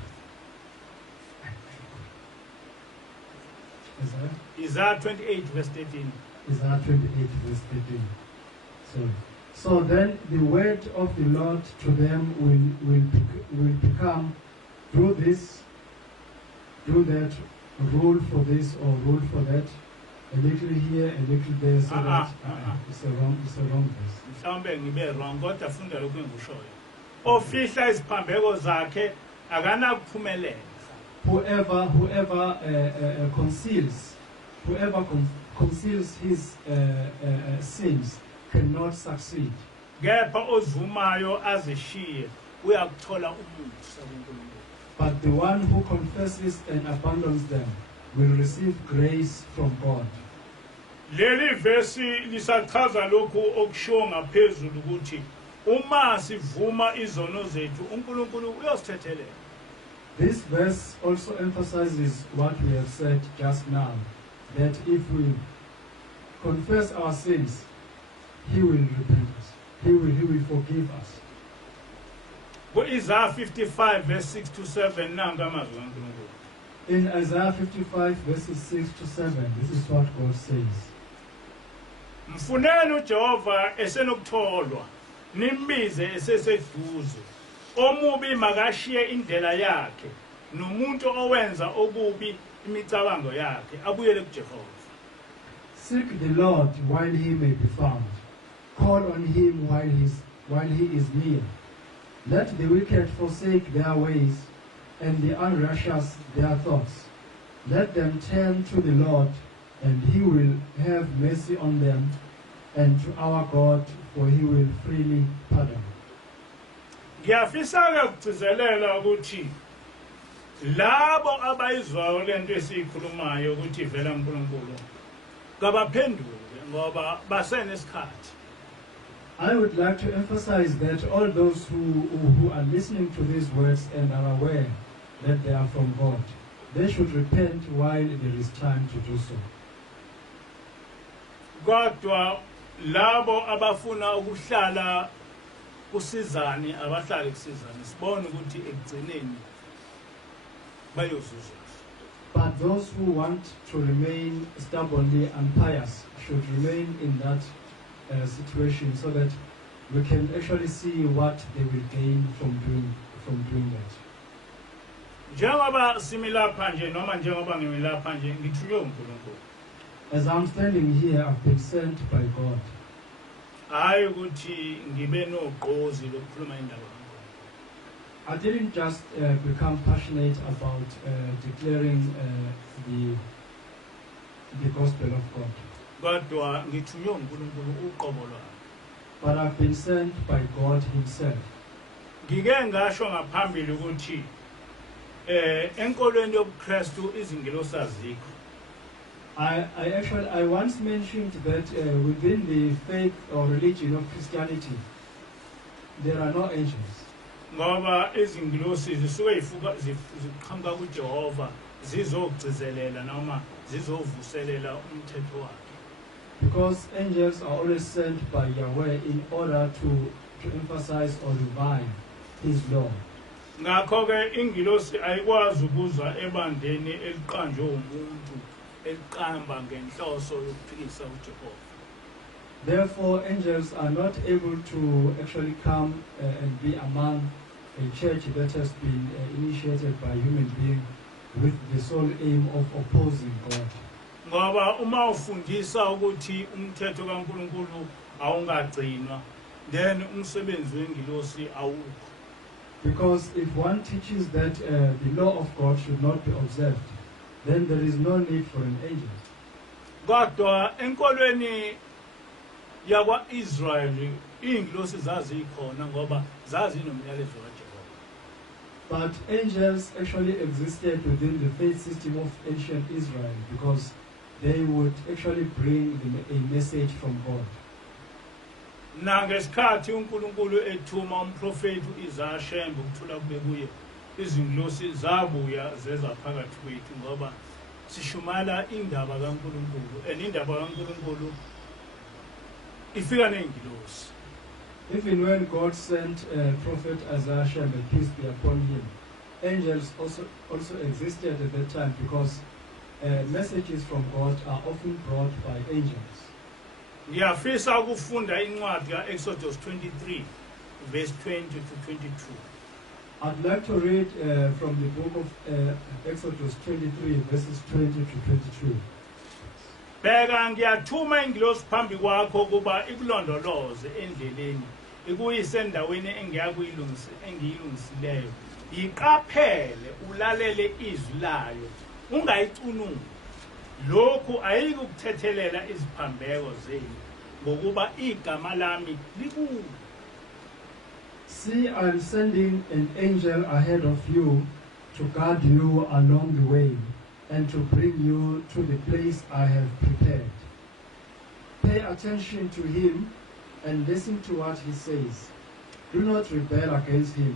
Isaiah 28 verse 13. Isaiah 28 verse 13. So then the word of the Lord to them will become, do this, do that, rule for this or rule for that, a little here, a little there, so that it's a wrong verse. Mhlawumbe ngibe wrong kodwa funda lokho engikushoyo. Ofihla isiphambeko zakhe akanakuphumelela. Whoever conceals his sins cannot succeed. Kepha ozivumayo azishiye uyakuthola umusa kuNkulunkulu. But the one who confesses and abandons them will receive grace from God. Leli verse lisachaza lokho okusho ngaphezulu ukuthi uma sivuma izono zethu uNkulunkulu uyosithethelela. This verse also emphasizes what we have said just now, that if we confess our sins He will repent us. He will forgive us. Isaiah 55 verse 6 to 7 nanga amazwi kaNkulunkulu. In Isaiah 55 verses 6 to 7, this is what God says. Mfuneni uJehova esenokutholwa, nimbize eseseduze. Omubi makashiye indlela yakhe, nomuntu owenza okubi imicabango yakhe, abuyele kuJehova. Seek the Lord while he may be found. Call on him while he is near. Let the wicked forsake their ways, and the unrighteous their thoughts. Let them turn to the Lord, and he will have mercy on them, and to our God, for he will freely pardon. Ngiyafisa ukugcizelela ukuthi labo abayizwayo lento esikhulumayo ukuthi vela uNkulunkulu kabaphenduke ngoba basenesikhathi. I would like to emphasize that all those who are listening to these words and are aware that they are from God, they should repent while there is time to do so. Kodwa labo abafuna ukuhlala kusizani abahlali kusizani sibone ukuthi ekugcineni bayozuzwa. But those who want to remain stubbornly and pious should remain in that situation, so that we can actually see what they will gain from doing that. Njengoba similapha nje noma njengoba ngimilapha nje ngithunywe uNkulunkulu. As I'm standing here, I've been sent by God. Hayi ukuthi ngibe nogqozi lokukhuluma indaba. I didn't just become passionate about declaring the gospel of God. Kodwa ngithunywe uNkulunkulu uqobo lwakhe. But I've been sent by God himself. Ngike ngasho ngaphambili ukuthi enkolweni yobuKristu izingelosi azikho. I once mentioned that within the faith or religion of Christianity, there are no angels. Ngoba izingelosi zisuke ziqhamuka kuJehova zizogcizelela noma zizovuselela umthetho wakhe. Because angels are always sent by Yahweh in order to emphasize or revive his law. Ngakho ke ingilosi ayikwazi ukuzwa ebandeni eliqanjwe umuntu eliqamba ngenhloso yokuphikisa uJehova. Therefore, angels are not able to actually come and be among a church that has been initiated by human beings with the sole aim of opposing God. Ngoba uma ufundisa ukuthi umthetho kaNkulunkulu awungagcinwa, then umsebenzi wengilosi awukho. Because if one teaches that the law of God should not be observed, then there is no need for an angel. Kodwa enkolweni yakwa-Israyeli ingilosi zazikhona ngoba zazinomyalezo kaJehova. But angels actually existed within the faith system of ancient Israel because they would actually bring a message from God. Nangesikhathi uNkulunkulu ethuma umprofeti uIsaiah Shembe ukuthula kube kuye, izingilosi zabuya zeza phakathi kwethu ngoba sishumala indaba kaNkulunkulu, and indaba kaNkulunkulu ifika nengilosi. Even when God sent Prophet Isaiah Shembe, peace be upon him, angels also existed at that time because messages from God are often brought by angels. Ngiyafisa ukufunda incwadi kaExodus 23 verse 20 to 22. I'd like to read from the book of Exodus 23 verses 20 to 22. Bheka ngiyathuma ingilosi phambi kwakho kuba ikulondoloze endleleni, ikuyise endaweni engiyilungisileyo. Yiqaphele ulalele izwi layo, ungayicunuli. Lokhu ayikukuthethelela iziphambeko zenu ngokuba igama lami likhulu. See, I am sending an angel ahead of you to guard you along the way and to bring you to the place I have prepared. Pay attention to him and listen to what he says. Do not rebel against him.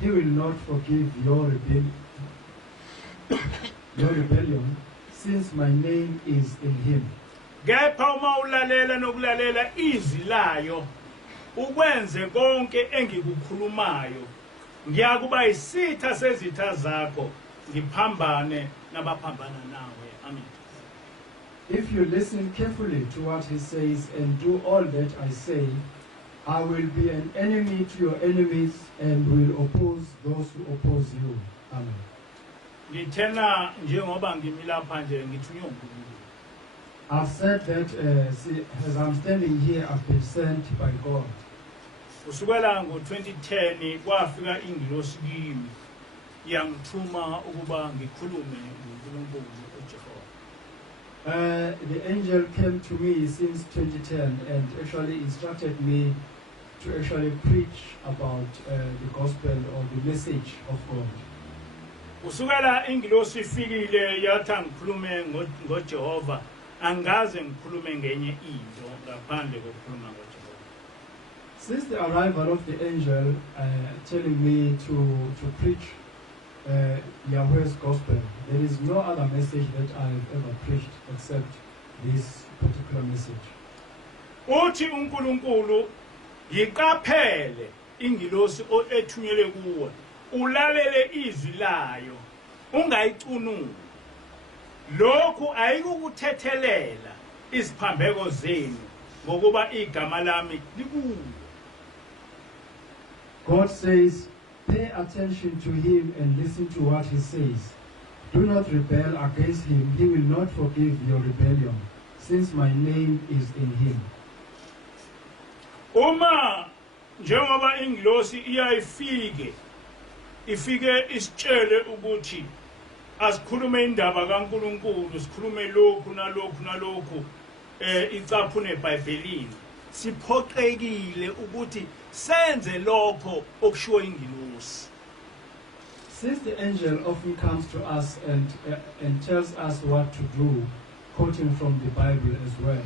He will not forgive your rebellion, since my name is in him. kepha uma ulalela nokulalela izwi layo ukwenze konke engikukhulumayo ngiyakuba isitha sezitha zakho ngiphambane nabaphambana nawe. Amen. If you listen carefully to what he says and do all that I say, I will be an enemy to your enemies and will oppose those who oppose you. Amen. Ngithena njengoba ngimilapha nje ngithunywe uNkulunkulu. I've said that as I'm standing here, I've been sent by God. Kusukela ngo-2010 kwafika ingilosi kimi yangithuma ukuba ngikhulume ngoNkulunkulu uJehova. The angel came to me since 2010 and actually instructed me to actually preach about the gospel or the message of God. Kusukela ingilosi ifikile yathi ngikhulume ngoJehova angaze ngikhulume ngenye into ngaphandle kokukhuluma ngoJehova. Since the arrival of the angel telling me to preach Yahweh's gospel, there is no other message that I've ever preached except this particular message. Uthi uNkulunkulu yiqaphele ingilosi ethunyelwe kuwe ulalele izwi layo ungayicunuli. Lokhu ayikukuthethelela isiphambeko zenu ngokuba igama lami likuwe. God says, pay attention to him and listen to what he says. Do not rebel against him. He will not forgive your rebellion, since my name is in him. Uma njengoba ingilosi ifike isitshele ukuthi asikhulume indaba kaNkulunkulu, sikhulume lokhu nalokhu nalokhu icaphu neBhayibhelini, siphoqekile ukuthi senze lokho okushiwo ingilosi. Since the angel often comes to us and tells us what to do, quoting from the Bible as well,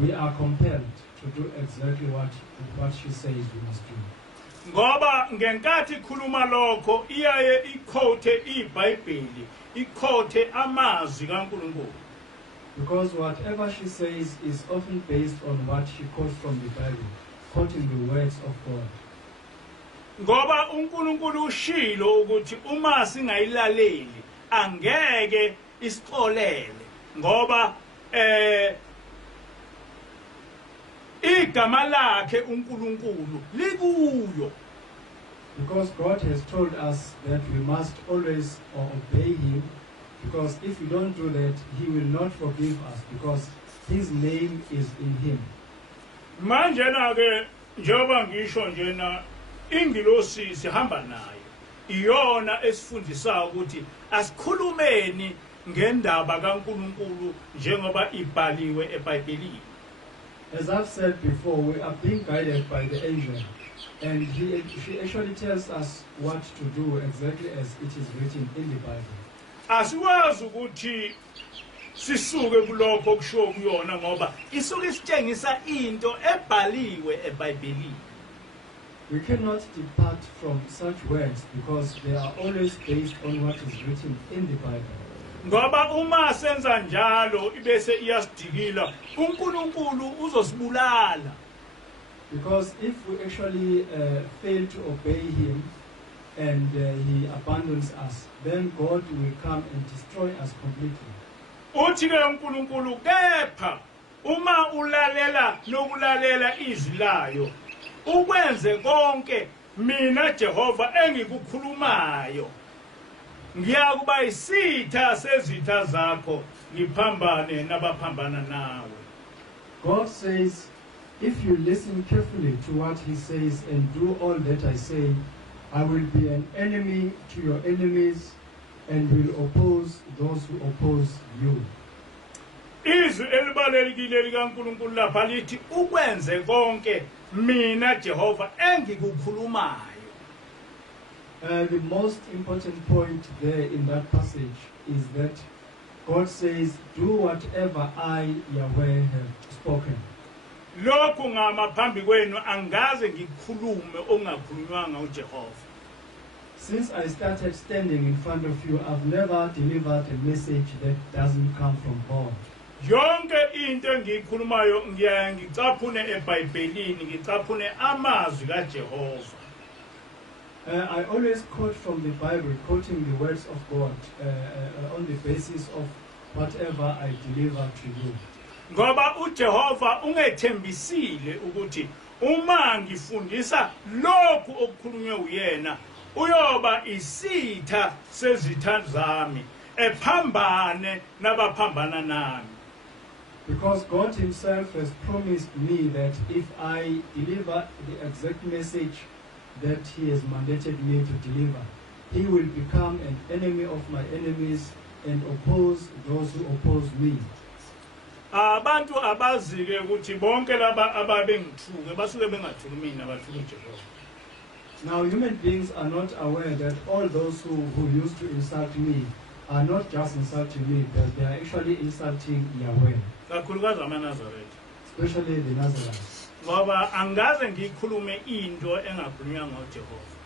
we are compelled to do exactly what she says we must do. Ngoba ngenkathi ikhuluma lokho iyaye iquote iBhayibheli, iquote amazwi kaNkulunkulu. Because whatever she says is often based on what she quotes from the Bible, quoting the words of God. Ngoba uNkulunkulu ushilo ukuthi uma singayilaleli angeke isixolele ngoba igama lakhe uNkulunkulu likuyo. Because God has told us that we must always obey him, because if we don't do that, he will not forgive us, because his name is in him. Manje na ke njengoba ngisho njena ingilosi sihamba nayo iyona esifundisa ukuthi asikhulumeni ngendaba kaNkulunkulu njengoba ibhaliwe eBhayibhelini. As I've said before, we are being guided by the angel, and she actually tells us what to do exactly as it is written in the Bible. Asiwazi ukuthi sisuke kulokho kusho kuyona ngoba isuke isitshengisa into ebhaliwe eBhayibhelini. We cannot depart from such words because they are always based on what is written in the Bible. Ngoba uma senza njalo ibese iyasidikila uNkulunkulu uzosibulala. Because if we actually fail to obey him and he abandons us, then God will come and destroy us completely. Uthi ke uNkulunkulu kepha uma ulalela nokulalela izwi layo ukwenze konke mina Jehova engikukhulumayo ngiyakuba isitha sezitha zakho ngiphambane nabaphambana nawe. God says, if you listen carefully to what he says and do all that I say, I will be an enemy to your enemies and will oppose those who oppose you. Izwi elibalekile likaNkulunkulu lapha lithi ukwenze konke mina Jehova engikukhulumayo. The most important point there in that passage is that God says, do whatever I, Yahweh, have spoken. Lokhu ngama phambi kwenu angaze ngikhulume ongakhulunywanga uJehova. Since I started standing in front of you, I've never delivered a message that doesn't come from God. yonke into engiyikhulumayo ngiyaye ngicaphune eBhayibhelini ngicaphune amazwi kaJehova. I always quote from the Bible, quoting the words of God on the basis of whatever I deliver to you. Ngoba uJehova ungethembisile ukuthi uma ngifundisa lokhu okukhulunywe uyena uyoba isitha sezitha zami ephambane nabaphambana nami. Because God himself has promised me that if I deliver the exact message that he has mandated me to deliver, he will become an enemy of my enemies and oppose those who oppose me. Abantu abazike ukuthi bonke laba ababengithuke basuke bengathuki mina bathuke uJehova. Now human beings are not aware that all those who used to insult me are not just insulting me, but they are actually insulting Yahweh. Kakhulukazi amaNazaretha. Especially the Nazarites. Ngoba angaze ngikhulume into engakhulunywa ngoJehova.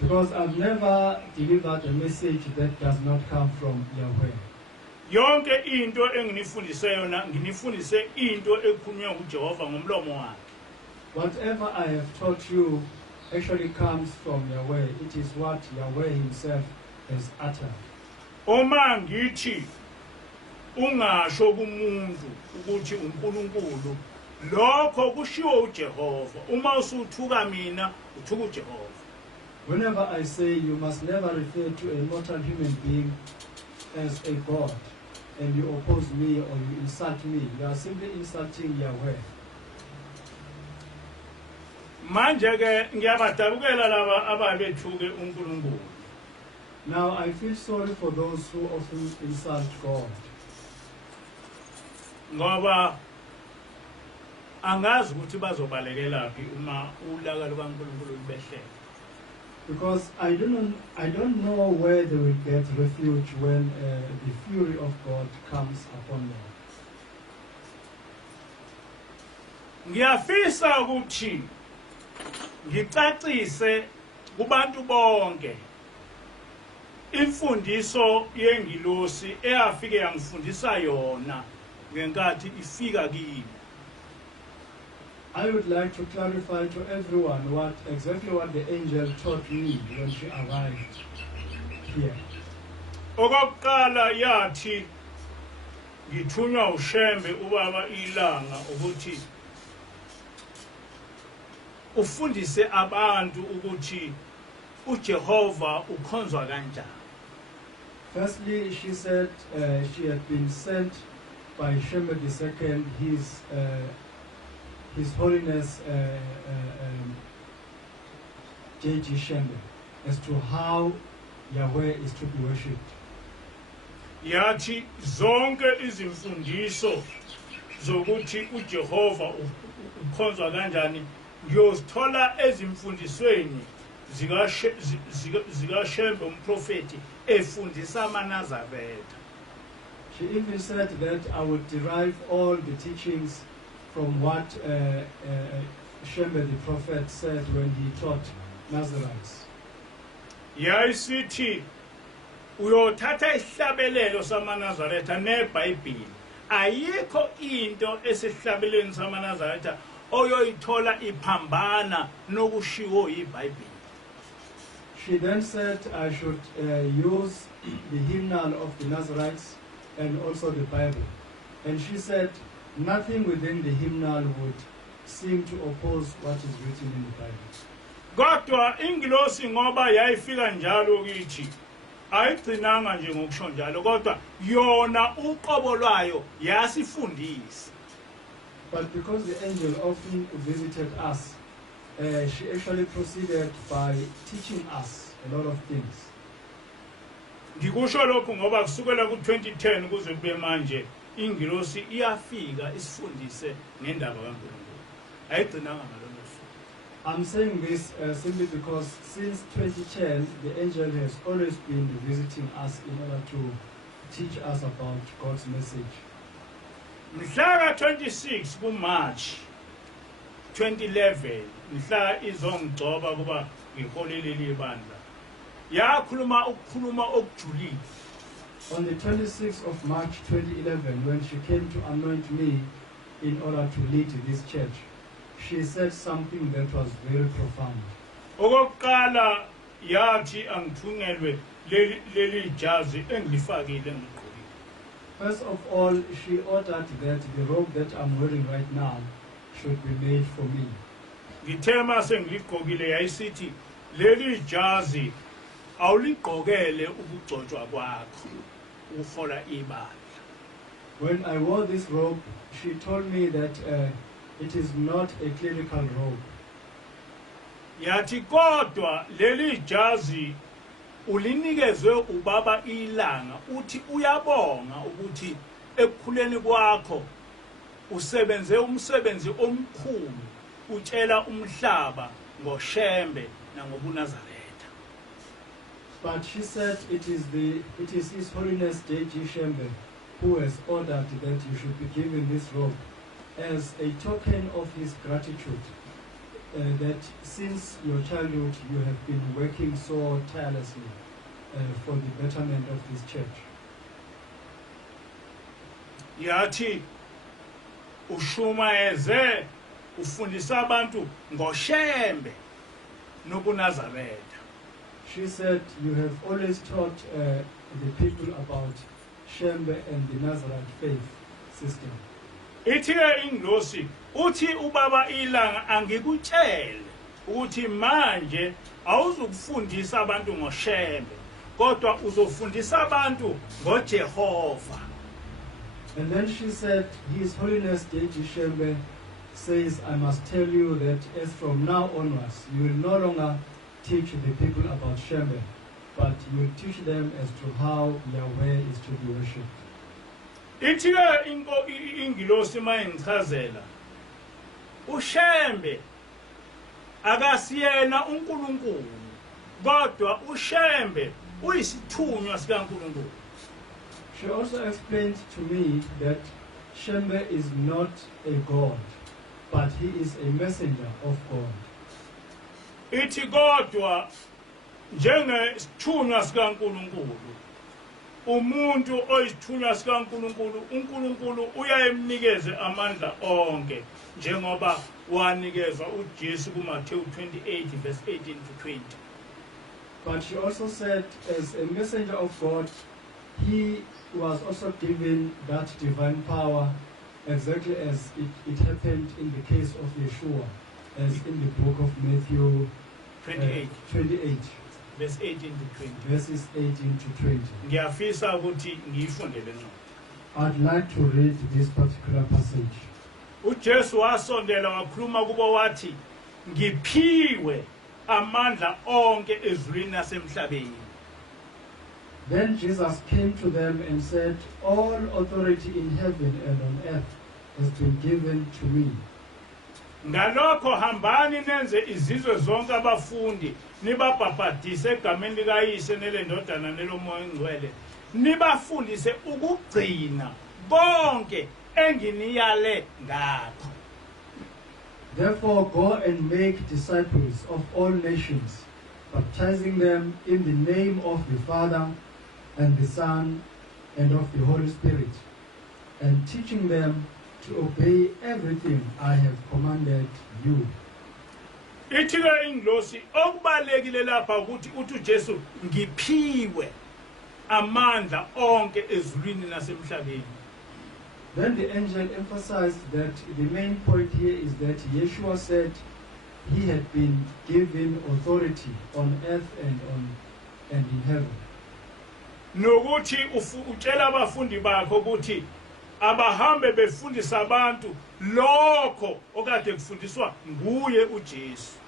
Because I've never delivered a message that does not come from Yahweh. Yonke into enginifundise yona nginifundise into ekhulunywa nguJehova ngomlomo wakhe. Whatever I have taught you actually comes from Yahweh. It is what Yahweh himself has uttered. Uma ngithi ungasho kumuntu ukuthi uNkulunkulu lokho kushiwo uJehova. Uma usuthuka mina uthuka uJehova. Whenever I say you must never refer to a mortal human being as a god, and you oppose me or you insult me, you are simply insulting Yahweh. Manje ke ngiyabadabukela laba ababethuke uNkulunkulu. Now I feel sorry for those who often insult God. Ngoba angazi ukuthi bazobalekelaphi uma ulaka lukaNkulunkulu libehlela. Because I don't know where they will get refuge when the fury of God comes upon them. Ngiyafisa ukuthi ngicacise kubantu bonke imfundiso yengilosi eyafike yangifundisa yona ngenkathi ifika kimi. I would like to clarify to everyone exactly what the angel taught me when she arrived here. Okokuqala yathi ngithunywa uShembe ubaba ilanga ukuthi ufundise abantu ukuthi uJehova ukhonzwa kanjani. Firstly, she said she had been sent by Shembe II, His Holiness J.G. Shembe, as to how Yahweh is to be worshipped. Yathi zonke izimfundiso zokuthi uJehova ukhonzwa kanjani ngiyozithola ezimfundisweni zika Shembe umprofeti efundisa amaNazaretha. She even said that I would derive all the teachings from what Shembe the prophet said when he taught Nazarites. Yayisithi uyothatha isihlabelelo samaNazaretha neBhayibheli. Ayikho into esihlabeleni samaNazaretha oyoyithola iphambana nokushiwo iBhayibheli. She then said I should use the hymnal of the Nazarites and also the Bible. And she said nothing within the hymnal would seem to oppose what is written in the Bible. Kodwa ingilosi ngoba yayifika njalo kithi ayigcinanga nje ngokusho njalo kodwa yona uqobo lwayo yasifundisa. But because the angel often visited us, she actually proceeded by teaching us a lot of things. Ngikusho lokho ngoba kusukela ku2010 kuze kube manje ingilosi iyafika isifundise ngendaba kaNkulunkulu. Ayigcinanga ngalolu suku. I'm saying this simply because since 2010, the angel has always been visiting us in order to teach us about God's message. Mhla 26 kuMarch 2011 mhla izongcoba kuba ngiholele libandla yakhuluma ukukhuluma okujulile On the 26th of March 2011, when she came to anoint me in order to lead this church, she said something that was very profound. Okokuqala yathi angithunyelwe leli jazi engilifakile ngiqhubile. First of all, she ordered that the robe that I'm wearing right now should be made for me. Ngithema sengiligqokile yayisithi leli jazi awuligqokele ukugcotshwa kwakho uhola ibandla. When I wore this robe, she told me that it is not a clerical robe. Yathi kodwa leli jazi ulinikezwe ubaba ilanga uthi uyabonga ukuthi ekukhuleni kwakho usebenze umsebenzi omkhulu utshela umhlaba ngoshembe nangobuNazaretha. But she said it is His Holiness J.G. Shembe who has ordered that you should be given this robe as a token of his gratitude, that since your childhood you have been working so tirelessly for the betterment of this church. Yathi ushumayeze ufundisa abantu ngoshembe nobuNazaretha. She said you have always taught the people about Shembe and the Nazareth faith system. Ithi ingilosi uthi ubaba ilanga angikutshele ukuthi manje awuzukufundisa abantu ngoshembe kodwa uzofundisa abantu ngoJehova. And then she said, His Holiness J.G. Shembe says, I must tell you that as from now onwards, you will no longer teach the people about Shembe, but you will teach them as to how Yahweh is to be worshipped. Ithi ingilosi mayingichazela uShembe akasiyena uNkulunkulu kodwa uShembe uyisithunywa sikaNkulunkulu. She also explained to me that Shembe is not a god, but he is a messenger of God. Ithi kodwa njengesithunywa sikaNkulunkulu umuntu oyisithunywa sikaNkulunkulu uNkulunkulu uyayemnikeze amandla onke njengoba wanikezwa uJesu kuMathewu 28 verse 18 to 20. But she also said, as a messenger of God, he was also given that divine power exactly as it happened in the case of Yeshua, as in the book of Matthew 28. Verse 18 to 20. Verses 18 to 20. Ngiyafisa ukuthi ngiyifundele ngqo. I'd like to read this particular passage. uJesu wasondela wakhuluma kubo wathi ngiphiwe amandla onke ezulwini nasemhlabeni. Then Jesus came to them and said, all authority in heaven and on earth has been given to me. Ngalokho hambani nenze izizwe zonke abafundi nibabhaphathise egameni likaYise nelendodana nelomoya ongcwele nibafundise ukugcina konke enginiyale ngakho. Therefore go and make disciples of all nations, baptizing them in the name of the Father and the Son and of the Holy Spirit, and teaching them to obey everything I have commanded you. Ithi ke ingilosi okubalekile lapha ukuthi uthi uJesu ngiphiwe amandla onke ezulwini nasemhlabeni. Then the angel emphasized that the main point here is that Yeshua said he had been given authority on earth and in heaven. Nokuthi utshela abafundi bakho ukuthi abahambe befundisa abantu lokho okade kufundiswa nguye uJesu.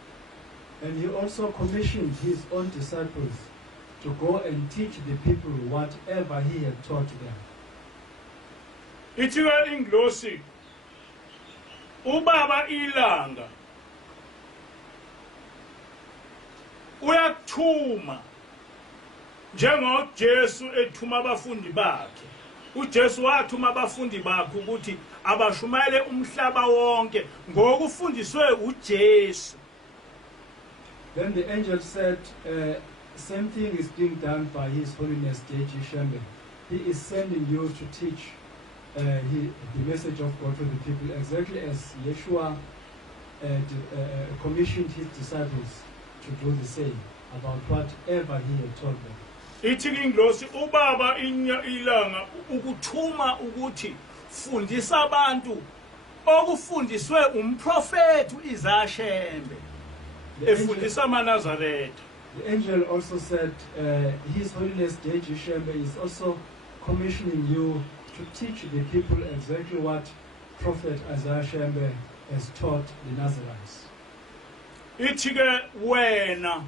And he also commissioned his own disciples to go and teach the people whatever he had taught them. Ithi ke ingilosi ubaba ilanga uyakuthuma njengoJesu ethuma abafundi bakhe. uJesu wathuma abafundi bakhe ukuthi abashumayele umhlaba wonke ngokufundiswe uJesu. Then the angel said, same thing is being done by His Holiness J.G. Shembe. he is sending you to teach the message of God to the people, exactly as Yeshua commissioned his disciples to do the same about whatever he had told them. Ithi ingilosi ubaba ilanga ukuthuma ukuthi fundisa abantu okufundiswe umprofeti uIzashembe efundisa amaNazaretha. The angel also said, His Holiness Deji Shembe is also commissioning you to teach the people exactly what Prophet Isaiah Shembe has taught the Nazarites. Ithi ke wena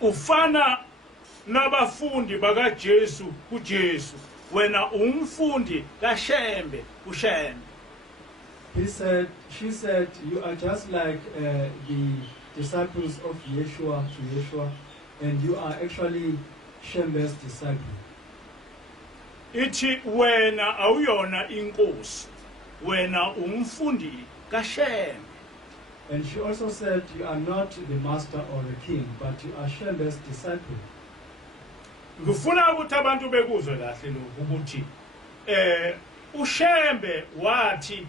ufana nabafundi bakaJesu kuJesu, wena umfundi kaShembe kuShembe. She said, you are just like the disciples of Yeshua to Yeshua, and you are actually Shembe's disciple. Ithi wena awuyona inkosi, wena umfundi kaShembe. And she also said, you are not the master or the king, but you are Shembe's disciple. Ngifuna ukuthi abantu bekuzwe kahle lokho ukuthi uShembe wathi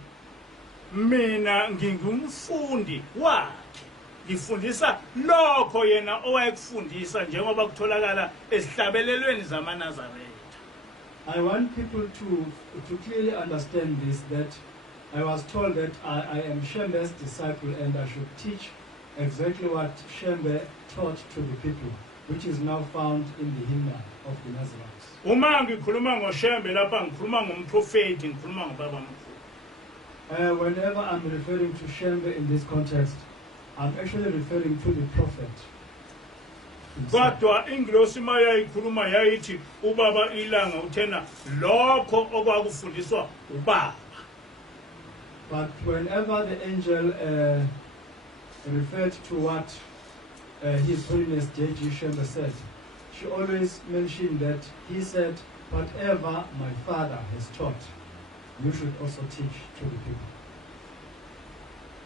mina ngingumfundi wakhe, ngifundisa lokho yena owayekufundisa njengoba kutholakala esihlabelelweni zamaNazaretha. I want people to clearly understand this, that I was told that I am Shembe's disciple and I should teach exactly what Shembe taught to the people, which is now found in the hymn of the Nazarites. Uma ngikhuluma ngoShembe lapha ngikhuluma ngomprofeti, ngikhuluma ngobaba mkhulu. Whenever I'm referring to Shembe in this context, I'm actually referring to the prophet. Kodwa ingilosi maya ikhuluma yayithi ubaba ilanga uthena lokho okwakufundiswa ubaba. But whenever the angel referred to what His Holiness J.G. Shembe said, she always mentioned that he said, whatever my father has taught, you should also teach to the people.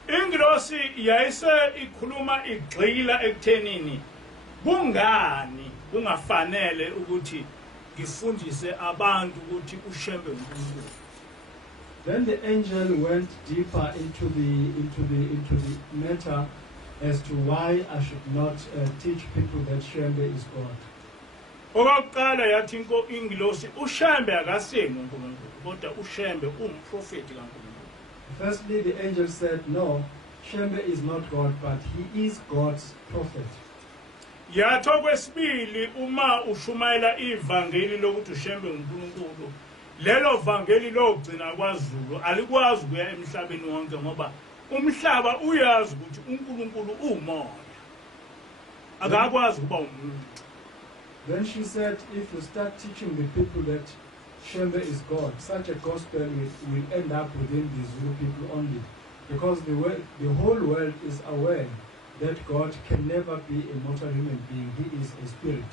Ingilosi yayise ikhuluma igxila ekuthenini kungani kungafanele ukuthi ngifundise abantu ukuthi uShembe uNkulunkulu. Then the angel went deeper into the matter as to why I should not teach people that Shembe is God. Okokuqala yathi ingilosi uShembe akasengu uNkulunkulu, kodwa uShembe umprofeti kaNkulunkulu. Firstly, the angel said, no, Shembe is not God, but he is God's prophet. Yathi okwesibili uma ushumayela ivangeli lokuthi uShembe uNkulunkulu, lelo vangeli lokugcina kwaZulu alikwazi kuya emhlabeni wonke ngoba umhlaba uyazi ukuthi uNkulunkulu umoya, akakwazi kuba umuntu. Then she said, if you start teaching the people that Shembe is God, such a gospel will end up within the Zulu people only. Because the whole world is aware that God can never be a mortal human being. He is a spirit.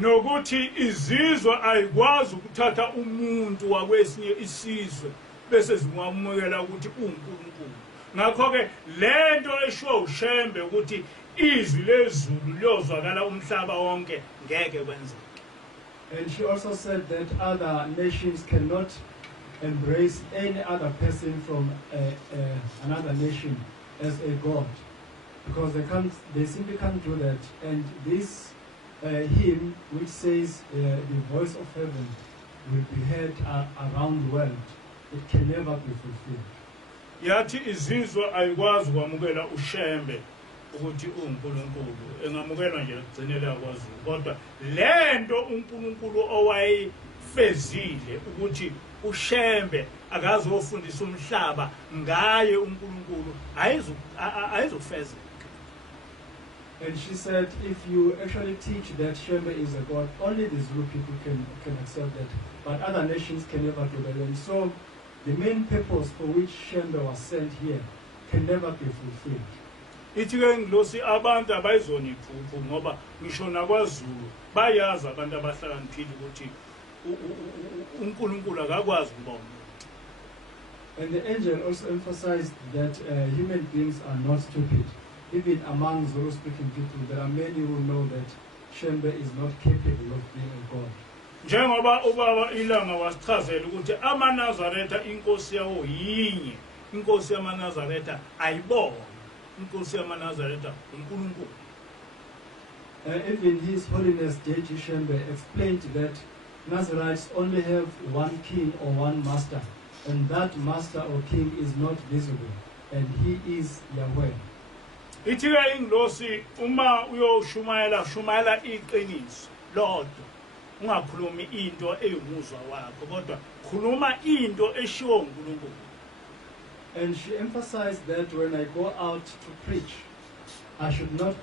Nokuthi izizwe ayikwazi ukuthatha umuntu wakwesinye isizwe bese zimwamukela ukuthi uNkulunkulu. Ngakho ke lento esho uShembe ukuthi izwi lezulu liyozwakala umhlaba wonke ngeke kwenzeke. And she also said that other nations cannot embrace any other person from another nation as a god, because they simply can't do that. And this hymn, which says the voice of heaven will be heard around the world, it can never be fulfilled. Yathi izizwe ayikwazi ukwamukela uShembe ukuthi uNkulunkulu, engamukelwa nje ekugcinela kwaZulu, kodwa lento uNkulunkulu owayifezile ukuthi uShembe akazofundisa umhlaba ngaye uNkulunkulu ayizofezeka. And she said, if you actually teach that Shembe is a god, only the Zulu people can accept that, but other nations can never do that. And so the main purpose for which Shembe was sent here can never be fulfilled. Ithi ke ngilosi abantu abayizona iphupho ngoba ngisho nakwaZulu bayazi abantu abahlakaniphile ukuthi uNkulunkulu akakwazi kuba umuntu. And the angel also emphasized that human beings are not stupid. Even among Zulu-speaking people, there are many who know that Shembe is not capable of being a god. njengoba ubaba ilanga wasichazela ukuthi amaNazaretha inkosi yawo yinye, inkosi yamaNazaretha ayibona, inkosi yamaNazaretha uNkulunkulu. Even His Holiness J.G. Shembe explained that Nazarites only have one king or one master, and that master or king is not visible, and He is Yahweh. Ithi-ke ingilosi uma shumayela iqiniso lodwa, ungakhulumi into eyumuzwa wakho, kodwa khuluma into eshiwo uNkulunkulu. And she emphasized that when I go out to preach, I should not